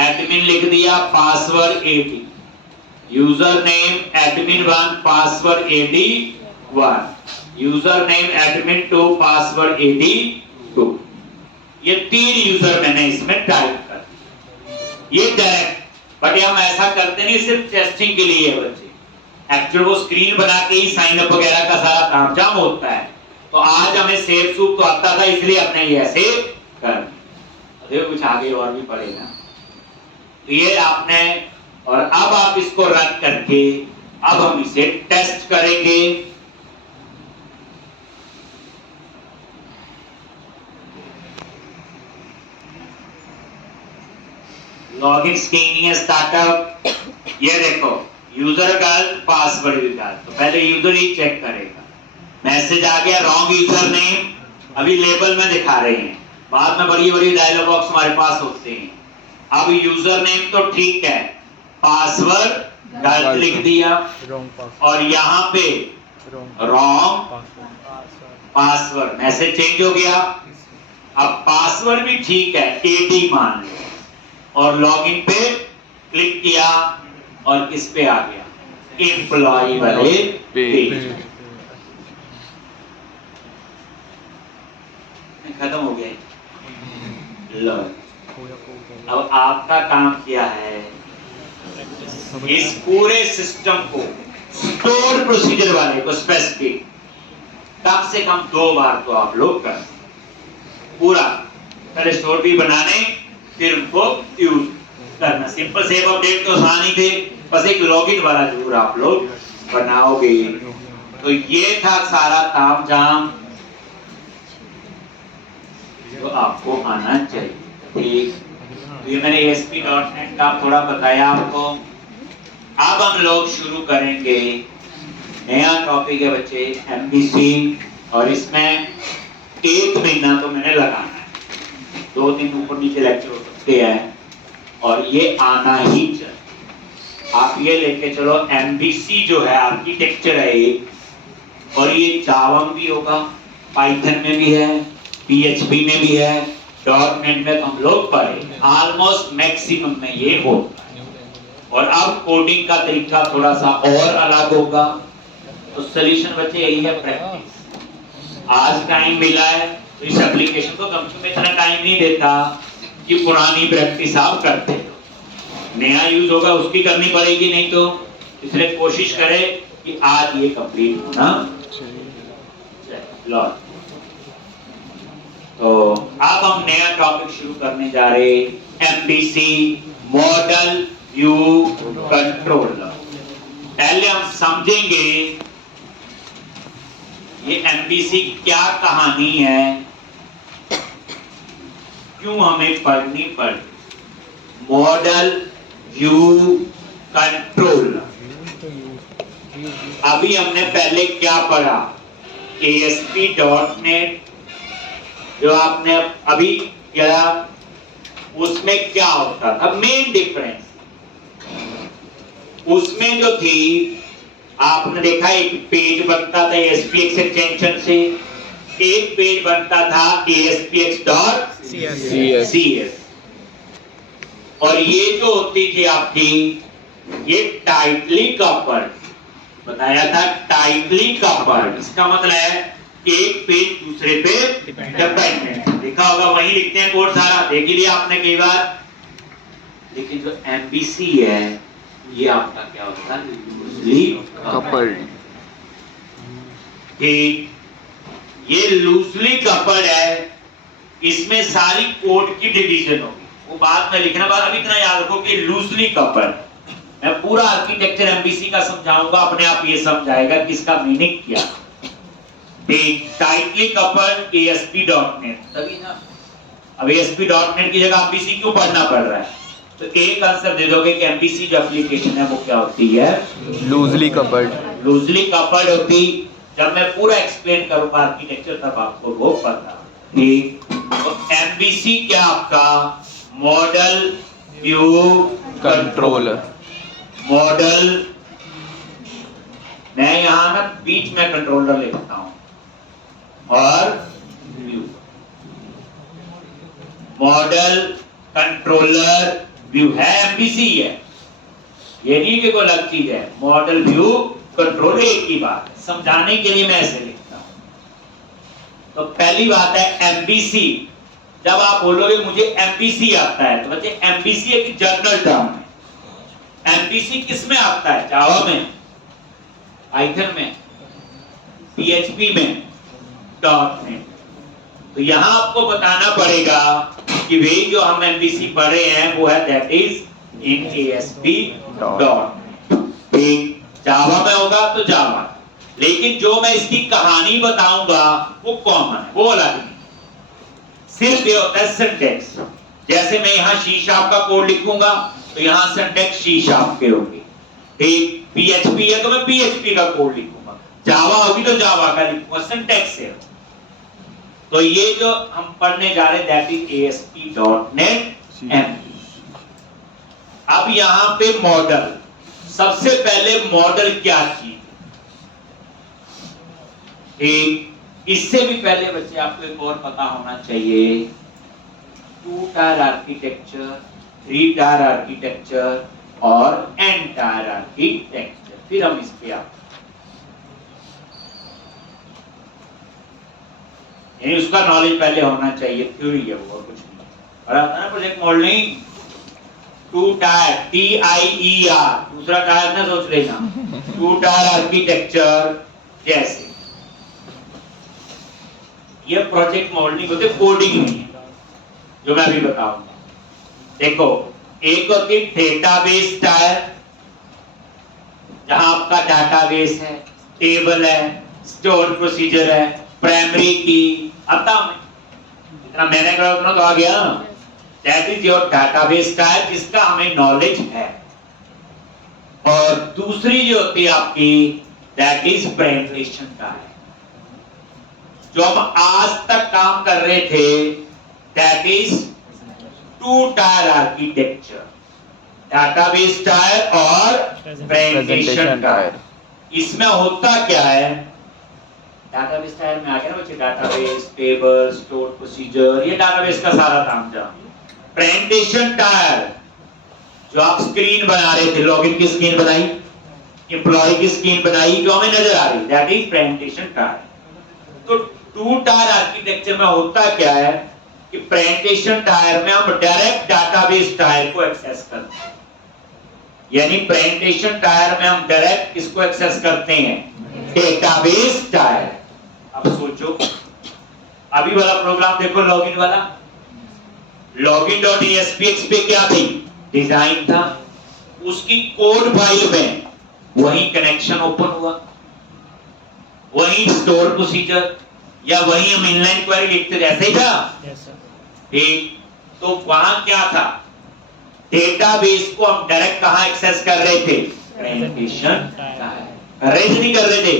एडमिन लिख दिया, password AD, user name admin 1 password AD 1, user name admin 2 password AD 2। ये 3 यूजर मैंने इसमें टाइप कर दिया, ये डायरेक्ट। बट हम ऐसा करते नहीं, सिर्फ टेस्टिंग के लिए है बच्चे, एक्चुअल वो स्क्रीन बना के ही साइन अप वगैरह का सारा काम जाम होता है। तो आज हमें सेव सूप तो आता था, इसलिए अपने ये ऐसे कर, देखो कुछ आगे और भी पड़ेगा। तो ये आपने, और अब आप इसको रन करके अब हम इसे टेस्ट करेंगे। लॉगिन स्क्रीन स्टार्टअप, ये देखो यूजर गलत, पासवर्ड भी गलत, तो पहले यूजर ही चेक करेगा। मैसेज आ गया रॉन्ग यूजर नेम, अभी लेबल में दिखा रहे हैं, बाद में बड़ी बड़ी डायलॉग बॉक्स हमारे पास होते हैं। अब यूजर नेम तो ठीक है, पासवर्ड गलत लिख दिया और यहाँ पे रॉन्ग पासवर्ड, मैसेज चेंज हो गया। अब पासवर्ड भी ठीक है, AD मान लो, और लॉगिन पे क्लिक किया और किस पे आ गया, एम्प्लॉय वाले पेज। खत्म हो गया। लो, अब आपका काम क्या है, इस पूरे सिस्टम को, स्टोर प्रोसीजर वाले को स्पेसिफिक कम से कम 2 बार तो आप लोग कर पूरा, पहले स्टोर भी बनाने, फिर उनको यूज करना। सिंपल सेव अपडेट तो आसान ही थे, बस एक लॉगिन वाला जरूर आप लोग बनाओगे। तो ये था सारा तामझाम जो आपको आना चाहिए। ठीक, तो ये मैंने ASP.NET का थोड़ा बताया आपको। अब हम लोग शुरू करेंगे नया टॉपिक है बच्चे, MVC, और इसमें 1 महीना तो मैंने लगाना है, 2 दिन ऊपर नीचे लेक्चर हो सकते हैं, और ये आना ही चाहिए। आप ये लेके चलो, MVC जो है आर्किटेक्चर है एक, और ये जावा में भी होगा, पाइथन में भी है, PHP में भी है, .NET में तो हम लोग पढ़े, ऑलमोस्ट मैक्सिमम में ये होता है। और अब कोडिंग का तरीका थोड़ा सा और अलग होगा। तो सॉल्यूशन बच्चे यही है, प्रैक्टिस। आज टाइम मिला है तो इस एप्लीकेशन को, कंप्यूटर में इतना टाइम नहीं देता कि पुरानी प्रैक्टिस आप करते हो, नया यूज होगा उसकी करनी पड़ेगी, नहीं तो इसलिए कोशिश करें कि आज ये कंप्लीट होना चाहिए। तो अब हम नया टॉपिक शुरू करने जा रहे, MVC, मॉडल व्यू कंट्रोलर। पहले हम समझेंगे ये MVC क्या कहानी है, क्यों हमें पढ़नी पड़ी। मॉडल व्यू कंट्रोलर, अभी हमने पहले क्या पढ़ा, ASP.NET जो आपने अभी किया, उसमें क्या होता था, मेन डिफरेंस उसमें जो थी, आपने देखा एक पेज बनता था ASPX एक्सटेंशन से, एक पेज बनता था ASPX.CS, और ये जो होती थी आपकी, ये टाइटली कवर्ड, बताया था टाइटली कवर्ड, इसका मतलब है एक पेज दूसरे पे डिपेंडेंट। देखा होगा, वही लिखते हैं कोड सारा, देख ही लिया आपने कई बार। लेकिन जो MVC है, ये आपका क्या होता है, लूजली कपल्ड। ठीक, ये लूजली कपल्ड है, इसमें सारी कोड की डिवीजन होगी, वो बाद में लिखना, बाद अभी इतना याद रखो कि लूजली कपल्ड। मैं पूरा आर्किटेक्चर MVC का समझाऊंगा, अपने आप ये समझाएगा कि इसका मीनिंग क्या। टाइटली कपल्ड ASP.NET, तभी ना। अब ASP.NEट की जगह MVC क्यों पढ़ना पड़ रहा है, तो एक आंसर दे दोगे कि MVC जो एप्लीकेशन है वो क्या होती है, लूजली कपल्ड। लूजली कपल्ड होती। जब मैं पूरा एक्सप्लेन करूंगा आर्किटेक्चर, तब आपको वो पता। ठीक, तो MVC क्या आपका, मॉडल व्यू कंट्रोलर। मॉडल, मैं यहां ना बीच में कंट्रोलर लिखता हूं, और व्यू, मॉडल कंट्रोलर व्यू है, MVC है, ये नहीं कि कोई अलग चीज है। मॉडल व्यू कंट्रोलर एक ही बात है, समझाने के लिए मैं ऐसे लिखता हूं। तो पहली बात है MVC, जब आप बोलोगे मुझे MVC आता है, तो बच्चे MVC एक जनरल टर्म है। MVC किस में आता है, जावा में, पाइथन में, PHP में, .NET। तो यहां आपको बताना पड़ेगा कि वे जो हम MVC पढ़े हैं वो है दैट इज इन ASP.NET। जावा में होगा तो जावा, लेकिन जो मैं इसकी कहानी बताऊंगा वो कॉमन है, वो अलग नहीं। सिर्फ ये होता है सिंटैक्स, जैसे मैं यहाँ C# का कोड लिखूंगा तो यहाँ सिंटैक्स C# के होगी। ठीक, PHP है तो मैं PHP का कोड लिखूंगा, जावा होगी तो जावा का लिखूंगा, सिंटैक्स है। तो ये जो हम पढ़ने जा रहे दैट इज ASP.NET MVC। अब यहां पे मॉडल, सबसे पहले मॉडल क्या चीज, एक इससे भी पहले बच्चे आपको एक और पता होना चाहिए, 2 टायर आर्किटेक्चर, 3 टायर आर्किटेक्चर और n टायर आर्किटेक्चर। फिर हम इस पे आते हैं, उसका नॉलेज पहले होना चाहिए, थ्योरी है वो और कुछ नहीं। और आता है प्रोजेक्ट मॉडलिंग 2 टायर TIER, दूसरा टायर ना सोच लेना, 2 टायर आर्किटेक्चर जैसे ये प्रोजेक्ट मॉडलिंग होते, कोडिंग नहीं है जो मैं अभी बताऊंगा। देखो, एक होती डेटाबेस टायर, जहां आपका डाटाबेस है, टेबल है, स्टोर प्रोसीजर है, प्राइमरी की, आता हमें जितना मैंने करा उतना तो आ गया। That is your database tyre, जिसका हमें नॉलेज है। और दूसरी जो होती है आपकी, दैट इज प्रेजेंटेशन टायर, जो हम आज तक काम कर रहे थे, that is 2 tier architecture, database tyre और प्रेजेंटेशन टायर। इसमें होता क्या है, डाटाबेस टायर में आ गया ना बच्चे, डाटाबेस, टेबल, स्टोर प्रोसीजर, ये डाटाबेस का सारा काम था। प्रेजेंटेशन टायर, जो आप स्क्रीन बना रहे थे, लॉगिन की स्क्रीन बनाई, एम्प्लॉय की स्क्रीन बनाई, जो हमें नजर आ रही, दैट इज प्रेजेंटेशन टायर। तो 2 टायर आर्किटेक्चर में होता क्या है कि प्रेजेंटेशन टायर में हम डायरेक्ट डाटाबेस टायर को एक्सेस करते हैं, यानी प्रेजेंटेशन टायर में हम डायरेक्ट किसको एक्सेस करते हैं, डेटाबेस टायर। अब सोचो, अभी वाला प्रोग्राम देखो, लॉगिन वाला, login.aspx पे क्या थी, डिजाइन था, उसकी कोड फाइल में वही कनेक्शन ओपन हुआ, वही स्टोर प्रोसीजर, या वही हम इनलाइन क्वेरी लिखते थे, ऐसे ही था। ठीक, तो वहां क्या था, डेटाबेस को हम डायरेक्ट कहां एक्सेस कर रहे थे, प्रेजेंटेशन टायर। रेज नहीं कर रहे थे,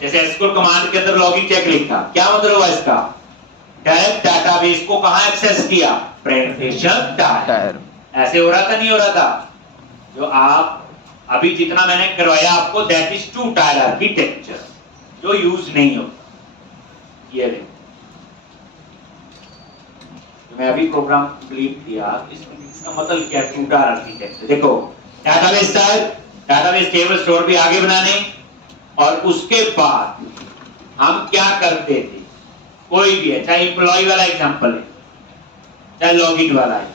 जैसे एसक्यूएल कमांड के अंदर लॉगिन चेक लिखा, क्या मतलब हुआ इसका, डायरेक्ट डाटाबेस को कहां एक्सेस किया, प्रेजेंटेशन टायर। ऐसे हो रहा था, नहीं हो रहा था? जो आप अभी जितना मैंने करवाया आपको, दैट इज 2 टायर आर्किटेक्चर, जो यूज नहीं होता। ये देखो, मैं अभी प्रोग्राम कंप्लीट किया, इसका मतलब क्या, 2 टायर आर्किटेक्चर। देखो, database tyre, database table store भी आगे बनाने, और उसके बाद हम क्या करते थे, कोई भी है, चाहे एम्प्लॉय वाला एग्जांपल है, चाहे लॉगिन वाला है,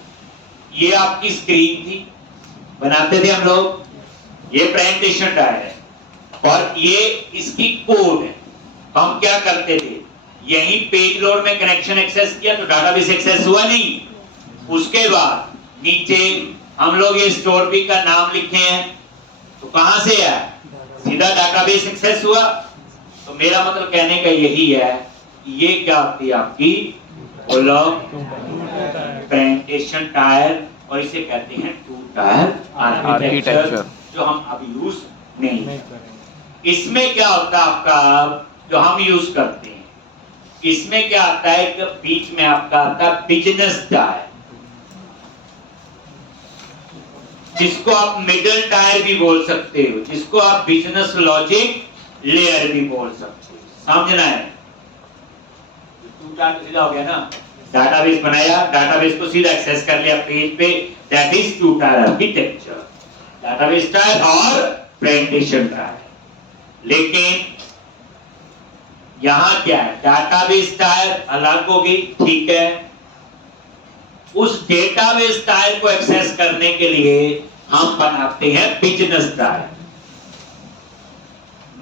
ये आपकी स्क्रीन थी, बनाते थे हम लोग, ये प्रेजेंटेशन टायर है, और ये इसकी कोड है। हम क्या करते थे, यही पेज लोड में कनेक्शन एक्सेस किया तो डाटाबेस एक्सेस हुआ नहीं, उसके बाद नीचे हम लोग ये स्टोर बी का नाम लिखे हैं, तो कहां से है, सीधा डाटाबेस एक्सेस हुआ। तो मेरा मतलब कहने का यही है, ये क्या होती है आपकी प्रेजेंटेशन टायर, और इसे कहते हैं 2 टायर आर्किटेक्चर, जो हम अभी यूज नहीं करेंगे। इसमें क्या होता है आपका, जो हम यूज करते हैं, इसमें क्या आता है कि बीच में आपका आता है बिजनेस टायर, जिसको आप मिडिल टायर भी बोल सकते हो, जिसको आप बिजनेस लॉजिक लेयर भी बोल सकते हो, समझना है। 2 टायर सीधा हो गया ना, डाटाबेस बनाया, डाटाबेस को सीधा एक्सेस कर लिया पेज पे, that is 2 tier architecture, database tyre और प्रेजेंटेशन टायर। लेकिन यहां क्या है, डाटाबेस टायर अलग होगी, ठीक है, उस डेटाबेस टायर को एक्सेस करने के लिए हम बनाते हैं बिजनेस टायर,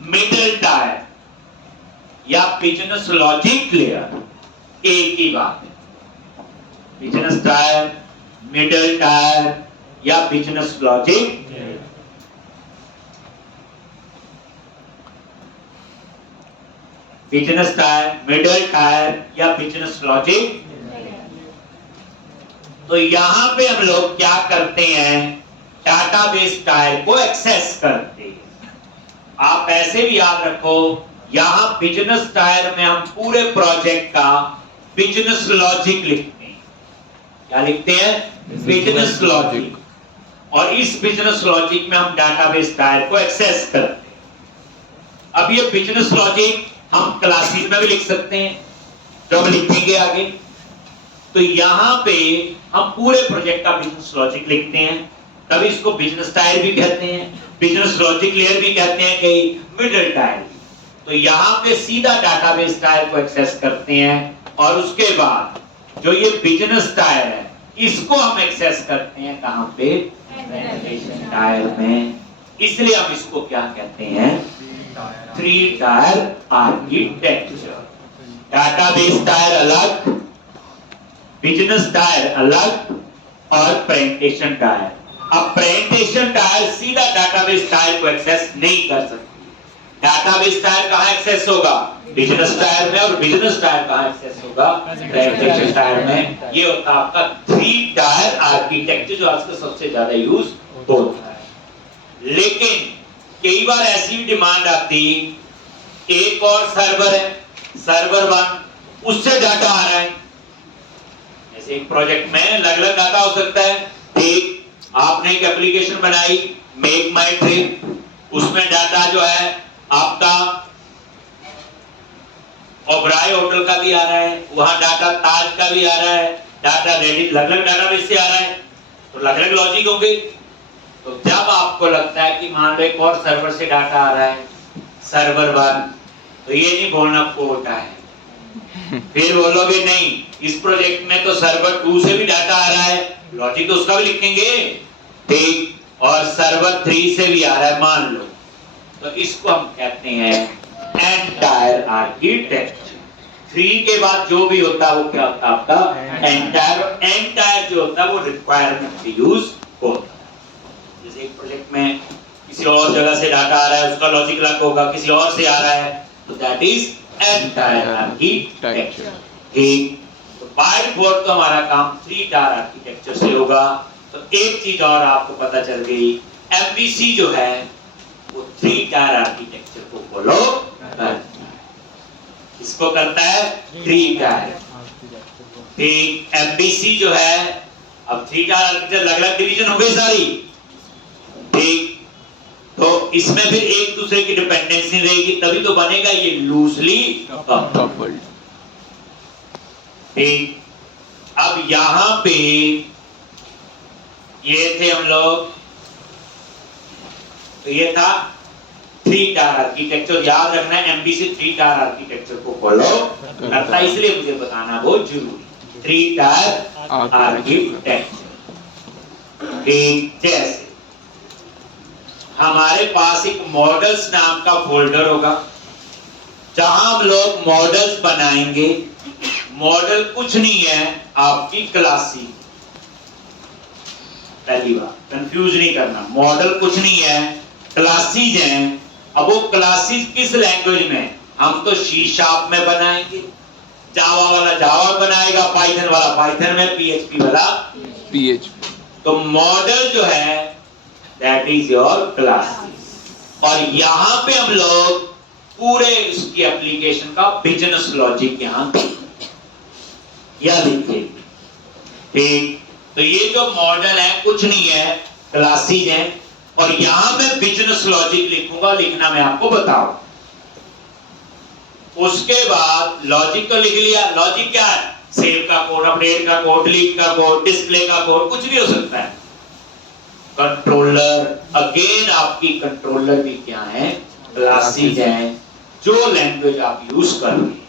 मिडिल टायर या बिजनेस लॉजिक लेयर, एक ही बात है। बिजनेस टायर, मिडिल टायर या business logic, business tyre, middle tyre या बिजनेस लॉजिक। तो यहां पे हम लोग क्या करते हैं, डाटाबेस टायर को एक्सेस करते हैं। आप ऐसे भी याद रखो, यहां बिजनेस टायर में हम पूरे प्रोजेक्ट का बिजनेस लॉजिक लिखते हैं। क्या लिखते हैं, बिजनेस लॉजिक, और इस बिजनेस लॉजिक में हम डाटाबेस टायर को एक्सेस करते हैं। अब ये बिजनेस लॉजिक हम क्लासेस में भी लिख सकते हैं, जो हम लिखेंगे आगे। तो यहाँ पे हम पूरे प्रोजेक्ट का बिजनेस लॉजिक लिखते हैं, तभी इसको बिजनेस टायर भी कहते हैं, बिजनेस लॉजिक लेयर भी कहते हैं, कि मिडिल टायर। तो यहाँ पे सीधा डाटाबेस टायर को एक्सेस करते हैं, और उसके बाद जो ये बिजनेस टायर है इसको हम एक्सेस करते हैं कहाँ पे, प्रेजेंटेशन टायर में। इसलिए हम इसको क्या कहते हैं, 3 टायर आर्किटेक्चर। डाटाबेस टायर अलग, बिजनेस टायर अलग, और प्रेजेंटेशन टायर। अब प्रेजेंटेशन टायर सीधा डाटाबेस टायर को एक्सेस नहीं कर सकती। डाटाबेस टायर कहां एक्सेस होगा, बिजनेस टायर में, और बिजनेस टायर कहां एक्सेस होगा, प्रेजेंटेशन टायर में। ये होता है आपका 3 टायर आर्किटेक्चर, जो आजकल सबसे ज्यादा यूज होता है। लेकिन कई बार ऐसी भी डिमांड आती, एक और सर्वर है, सर्वर 1, उससे डाटा आ रहा है। जैसे एक प्रोजेक्ट में अलग अलग डाटा हो सकता है। एक आपने एक एप्लीकेशन बनाई, मेक माई ट्रिप, उसमें डाटा जो है आपका ओबराय होटल का भी आ रहा है, वहां डाटा ताज का भी आ रहा है, डाटा रेडी, अलग अलग डाटाबेस से आ रहा है, तो अलग अलग लॉजिक होंगे। तो जब आपको लगता है कि मान लो एक और सर्वर से डाटा आ रहा है, सर्वर 1, तो ये नहीं बोलना कोटा है, फिर बोलोगे नहीं इस प्रोजेक्ट में तो सर्वर 2 से भी डाटा आ रहा है, लॉजिक तो उसका भी लिखेंगे, ठीक, और सर्वर 3 से भी आ रहा है मान लो, तो इसको हम कहते हैं एंटायर आर्किटेक्चर। 3 के बाद जो भी होता है वो क्या होता है आपका एंटायर। एंटायर जो होता है वो रिक्वायरमेंट पे यूज होता है। जैसे एक प्रोजेक्ट में किसी और जगह से डाटा आ रहा है, उसका लॉजिक अलग होगा, किसी और से आ रहा है, तो दैट इज एंटायर आर्किटेक्चर। ठीक, तो बाय डिफॉल्ट तो हमारा काम 3 टायर आर्किटेक्चर से होगा। तो एक चीज और आपको पता चल गई, एमबीसी जो है वो 3 टायर आर्किटेक्चर को फॉलो करता है। इसको करता है 3 टायर। ठीक, एमबीसी जो है, अब 3 टायर आर्किटेक्चर अलग अलग डिवीजन हो गई सारी, ठीक, तो इसमें फिर एक दूसरे की डिपेंडेंसी रहेगी, तभी तो बनेगा ये लूजली कपल्ड। ठीक, अब यहां पे ये थे हम लोग, तो ये था 3 टायर आर्किटेक्चर। याद रखना है एमबीसी 3 टायर आर्किटेक्चर को फॉलो करता है, इसलिए मुझे बताना बहुत जरूरी। 3 टायर आर्किटेक्चर। ठीक, जैसे हमारे पास एक मॉडल्स नाम का फोल्डर होगा, जहां हम लोग मॉडल्स बनाएंगे। मॉडल कुछ नहीं है, आपकी क्लासेस। पहली बात कंफ्यूज नहीं करना, मॉडल कुछ नहीं है, क्लासेस हैं। अब वो क्लासेस किस लैंग्वेज में, हम तो सी शार्प में बनाएंगे, जावा वाला जावा बनाएगा, पाइथन वाला पाइथन में, पीएचपी वाला पीएचपी। तो मॉडल जो है दैट इज योर क्लासेस, और यहां पे हम लोग पूरे उसकी एप्लीकेशन का बिजनेस लॉजिक यहां या लिखेंगे। ठीक, तो ये जो मॉडल है कुछ नहीं है, क्लासेस हैं, और यहां मैं बिजनेस लॉजिक लिखूंगा, लिखना मैं आपको बताऊं। उसके बाद लॉजिक तो लिख लिया, लॉजिक क्या है, सेव का कोड, अपडेट का कोड, डिलीट का कोड, डिस्प्ले का कोड, कुछ भी हो सकता है। कंट्रोलर, अगेन आपकी कंट्रोलर भी क्या है, क्लासेस हैं, जो लैंग्वेज आप यूज कर रहे हैं।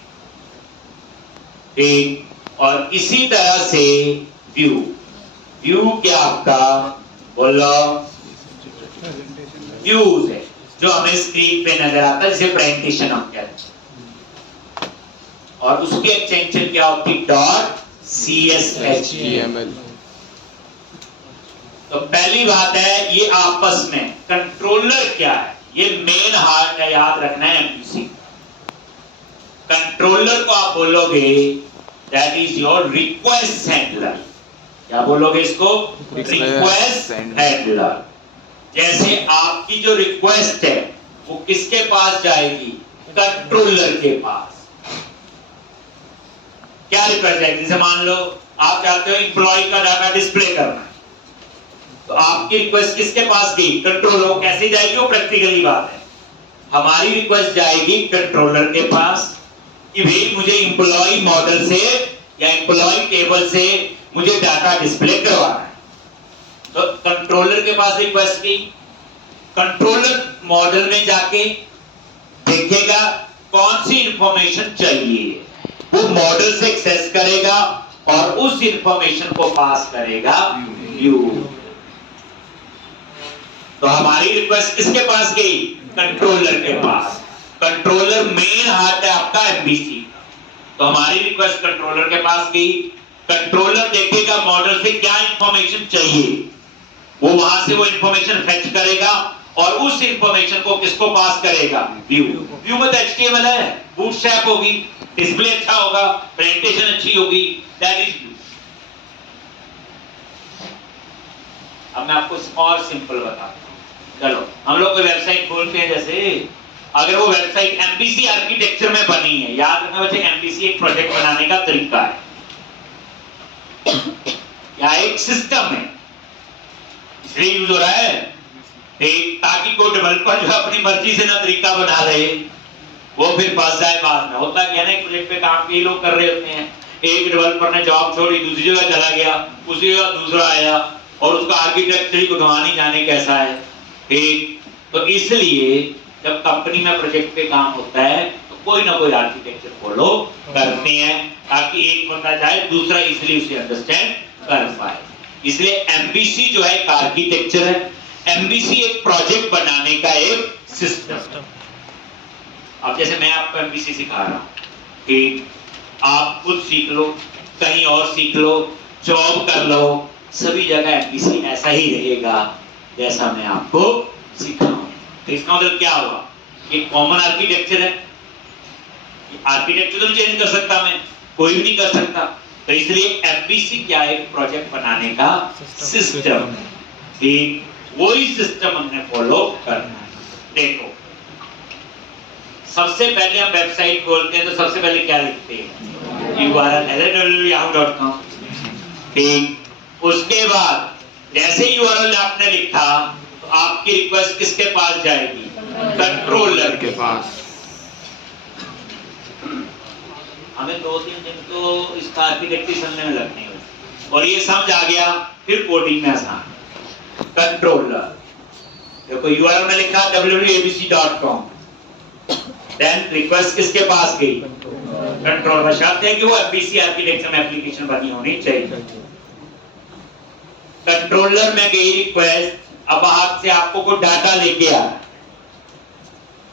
ठीक, और इसी तरह से व्यू, व्यू क्या आपका बोलो, व्यूज है जो हमें स्क्रीन पे नजर आता है, जिसे प्रेजेंटेशन हम कहते हैं, और उसकी एक्सटेंशन क्या होती है, डॉट CSHTML। तो पहली बात है, ये आपस में कंट्रोलर क्या है, ये मेन हार्ट है, याद रखना है एमबीसी। कंट्रोलर को आप बोलोगे that is your request handler. क्या बोलोगे इसको, रिक्वेस्ट हैंडलर। जैसे आपकी जो रिक्वेस्ट है वो किसके पास जाएगी, कंट्रोलर के पास। क्या रिक्वेस्ट जाएगी, जैसे मान लो आप चाहते हो एम्प्लॉय का डाटा डिस्प्ले करना, तो आपकी रिक्वेस्ट किसके पास गई, कंट्रोलर। कैसे जाएगी वो प्रैक्टिकली बात है, हमारी रिक्वेस्ट जाएगी कंट्रोलर के पास कि भाई मुझे एम्प्लॉय मॉडल से या एम्प्लॉय टेबल से मुझे डाटा डिस्प्ले करवाना है। तो कंट्रोलर के पास रिक्वेस्ट की, कंट्रोलर मॉडल में जाके देखेगा कौन सी इंफॉर्मेशन चाहिए, वो मॉडल से एक्सेस करेगा और उस इंफॉर्मेशन को पास करेगा व्यू। तो हमारी रिक्वेस्ट किसके पास गई? कंट्रोलर के पास। कंट्रोलर मेन हार्ट है आपका एमबीसी। तो हमारी रिक्वेस्ट कंट्रोलर के पास गई, कंट्रोलर देखेगा मॉडल से क्या इंफॉर्मेशन चाहिए, वो वहां से वो इंफॉर्मेशन फेच करेगा और उस इंफॉर्मेशन को किसको पास करेगा? व्यू। व्यू में तो एचटीएमएल है, बूटस्ट्रैप होगी, डिस्प्ले अच्छा होगा, प्रेजेंटेशन अच्छी होगी, दैट इज व्यू। अब मैं आपको और सिंपल बताता हूं। चलो हम लोग कोई वेबसाइट खोलते हैं, जैसे अगर वो वेबसाइट एमपीसी आर्किटेक्चर में बनी है, याद रखना बच्चे एमपीसी एक प्रोजेक्ट बनाने का तरीका है या एक सिस्टम है, इसलिए यूज हो रहा है ताकि कोई डेवलपर जो अपनी मर्जी से ना तरीका बना ले वो फिर फंस जाए बाद में। होता क्या है ना, एक प्रोजेक्ट पे काम कई लोग कर रहे होते हैं, एक डेवलपर ने जॉब छोड़ी दूसरी जगह चला गया, उसी जगह दूसरा आया और उसका आर्किटेक्चर ही भगवान ही जाने कैसा है। ठीक, तो इसलिए जब कंपनी में प्रोजेक्ट पे काम होता है तो कोई ना कोई आर्किटेक्चर फॉलो करते हैं ताकि एक बंदा जाए दूसरा इसलिए उसे अंडरस्टैंड कर पाए। इसलिए एमबीसी जो है एक आर्किटेक्चर है, एमबीसी एक प्रोजेक्ट बनाने का एक सिस्टम। अब जैसे मैं आपको एमबीसी सिखा रहा हूं कि आप खुद सीख लो, कहीं और सीख लो, जॉब कर लो, सभी जगह एमबीसी ऐसा ही रहेगा जैसा मैं आपको सिखाऊं। तो इसका मतलब क्या हुआ? ये कॉमन आर्किटेक्चर है, आर्किटेक्चर तो चेंज कर सकता मैं, कोई भी नहीं कर सकता। तो इसलिए एमबीसी क्या है? प्रोजेक्ट बनाने का सिस्टम। ठीक, वही सिस्टम हमने फॉलो करना है। देखो सबसे पहले हम वेबसाइट खोलते हैं तो सबसे पहले क्या लिखते हैं? URL www.yahoo.com। ठीक, उसके बाद जैसे URL आपने लिखा तो आपकी रिक्वेस्ट किसके पास जाएगी? कंट्रोलर के पास। हमें 2-3 दिन तो इसका आर्किटेक्चर समझने में लगने हैं और ये समझ आ गया फिर कोडिंग में आसान। कंट्रोलर देखो URL में लिखा www.abc.com, देन रिक्वेस्ट किसके पास गई? कंट्रोलर। शर्त है कि वो एमबीसी आर्किटेक्चर में एप्लीकेशन बनी होनी चाहिए। कंट्रोलर में गई रिक्वेस्ट, अब हाथ से आपको कोई डाटा लेके आ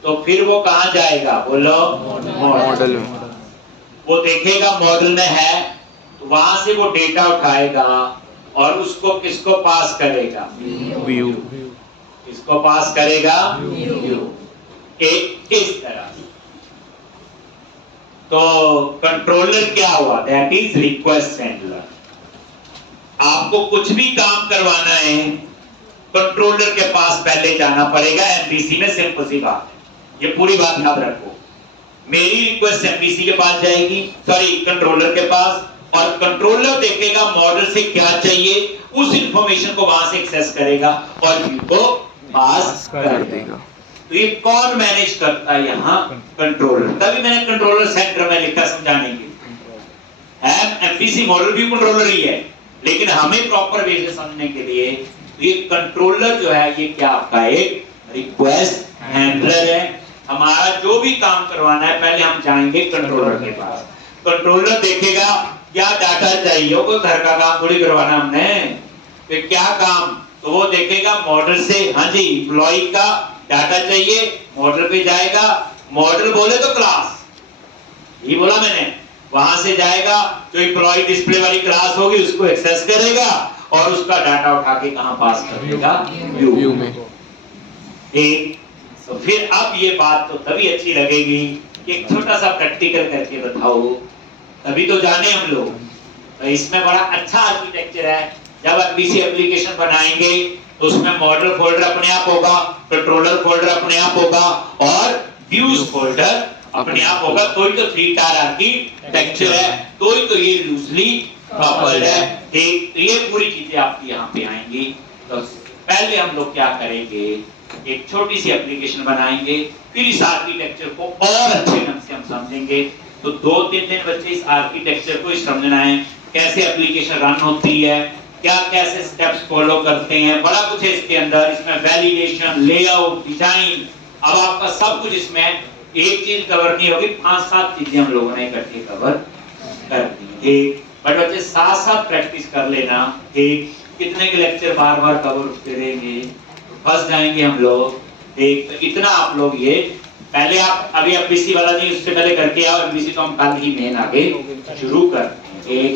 तो फिर वो कहां जाएगा? बोलो मॉडल में। वो देखेगा मॉडल में है तो वहां से वो डेटा उठाएगा और उसको किसको पास करेगा? व्यू। किसको पास करेगा? व्यू। किस तरह? तो कंट्रोलर क्या हुआ? That is request handler. आपको कुछ भी काम करवाना है कंट्रोलर के पास पहले जाना पड़ेगा एमबीसी में, सिंपल सी बात है, ये पूरी बात याद रखो। मेरी रिक्वेस्ट एमबीसी के पास जाएगी, सॉरी कंट्रोलर के पास, और कंट्रोलर देखेगा मॉडल से क्या चाहिए, उस इंफॉर्मेशन को वहां से एक्सेस करेगा और व्यू को पास कर देगा। तो ये कौन मैनेज करता है? यहाँ कंट्रोलर। तभी मैंने कंट्रोलर सेंटर में लिखा समझाने के लिए। एमबीसी मॉडल भी कंट्रोलर ही है, लेकिन हमें प्रॉपर वे से समझने के लिए ये कंट्रोलर जो है ये क्या आपका एक रिक्वेस्ट हैंडलर है। हमारा जो भी काम करवाना है पहले हम जाएंगे कंट्रोलर के पास। कंट्रोलर देखेगा क्या डाटा चाहिए, वो घर का काम थोड़ी करवाना हमने, फिर क्या काम, तो वो देखेगा मॉडल से, हाँ जी एम्प्लॉय का डाटा चाहिए, मॉडल पे जाएगा, मॉडल बोले तो क्लास, ये बोला मैंने, वहां से जाएगा जो एम्प्लॉय डिस्प्ले वाली क्लास होगी उसको एक्सेस करेगा और उसका डाटा उठा के कहां पास कर देगा? व्यू में। ठीक, तो फिर अब ये बात तो तभी अच्छी लगेगी कि एक छोटा सा प्रैक्टिकल करके बताओ, तभी तो जाने हम लोग। तो इसमें बड़ा अच्छा आर्किटेक्चर है। जब एमबीसी एप्लीकेशन बनाएंगे तो उसमें मॉडल फोल्डर अपने आप होगा, कंट्रोलर फोल्डर अपने आप होगा और व्यूज फोल्डर अपने आप होगा। तो ही तो 3 टायर आर्किटेक्चर है, तो ही तो ये लूजली कपल्ड है। ठीक, तो ये पूरी चीजें आपकी यहाँ पे आएंगी। तो पहले हम लोग क्या करेंगे, एक छोटी सी एप्लीकेशन बनाएंगे, फिर इस आर्किटेक्चर को और अच्छे ढंग से हम समझेंगे। तो 2-3 दिन बच्चे इस आर्किटेक्चर को समझना है, कैसे एप्लीकेशन रन होती है, क्या कैसे स्टेप्स फॉलो करते हैं, बड़ा कुछ है इसके अंदर। इसमें वैलिडेशन, लेआउट, डिजाइन, अब आपका सब कुछ इसमें एक चीज कवर नहीं होगी, 5-7 चीजें हम लोगों ने इकट्ठे कवर कर दी। ठीक, बट बच्चे साथ साथ प्रैक्टिस कर लेना। ठीक, कितने के लेक्चर बार बार कवर करेंगे, फंस जाएंगे हम लोग। ठीक, तो इतना आप लोग ये पहले आप अभी एमबीसी वाला नहीं, उससे पहले करके आओ। एमबीसी तो हम कल ही मेन आगे शुरू करते हैं।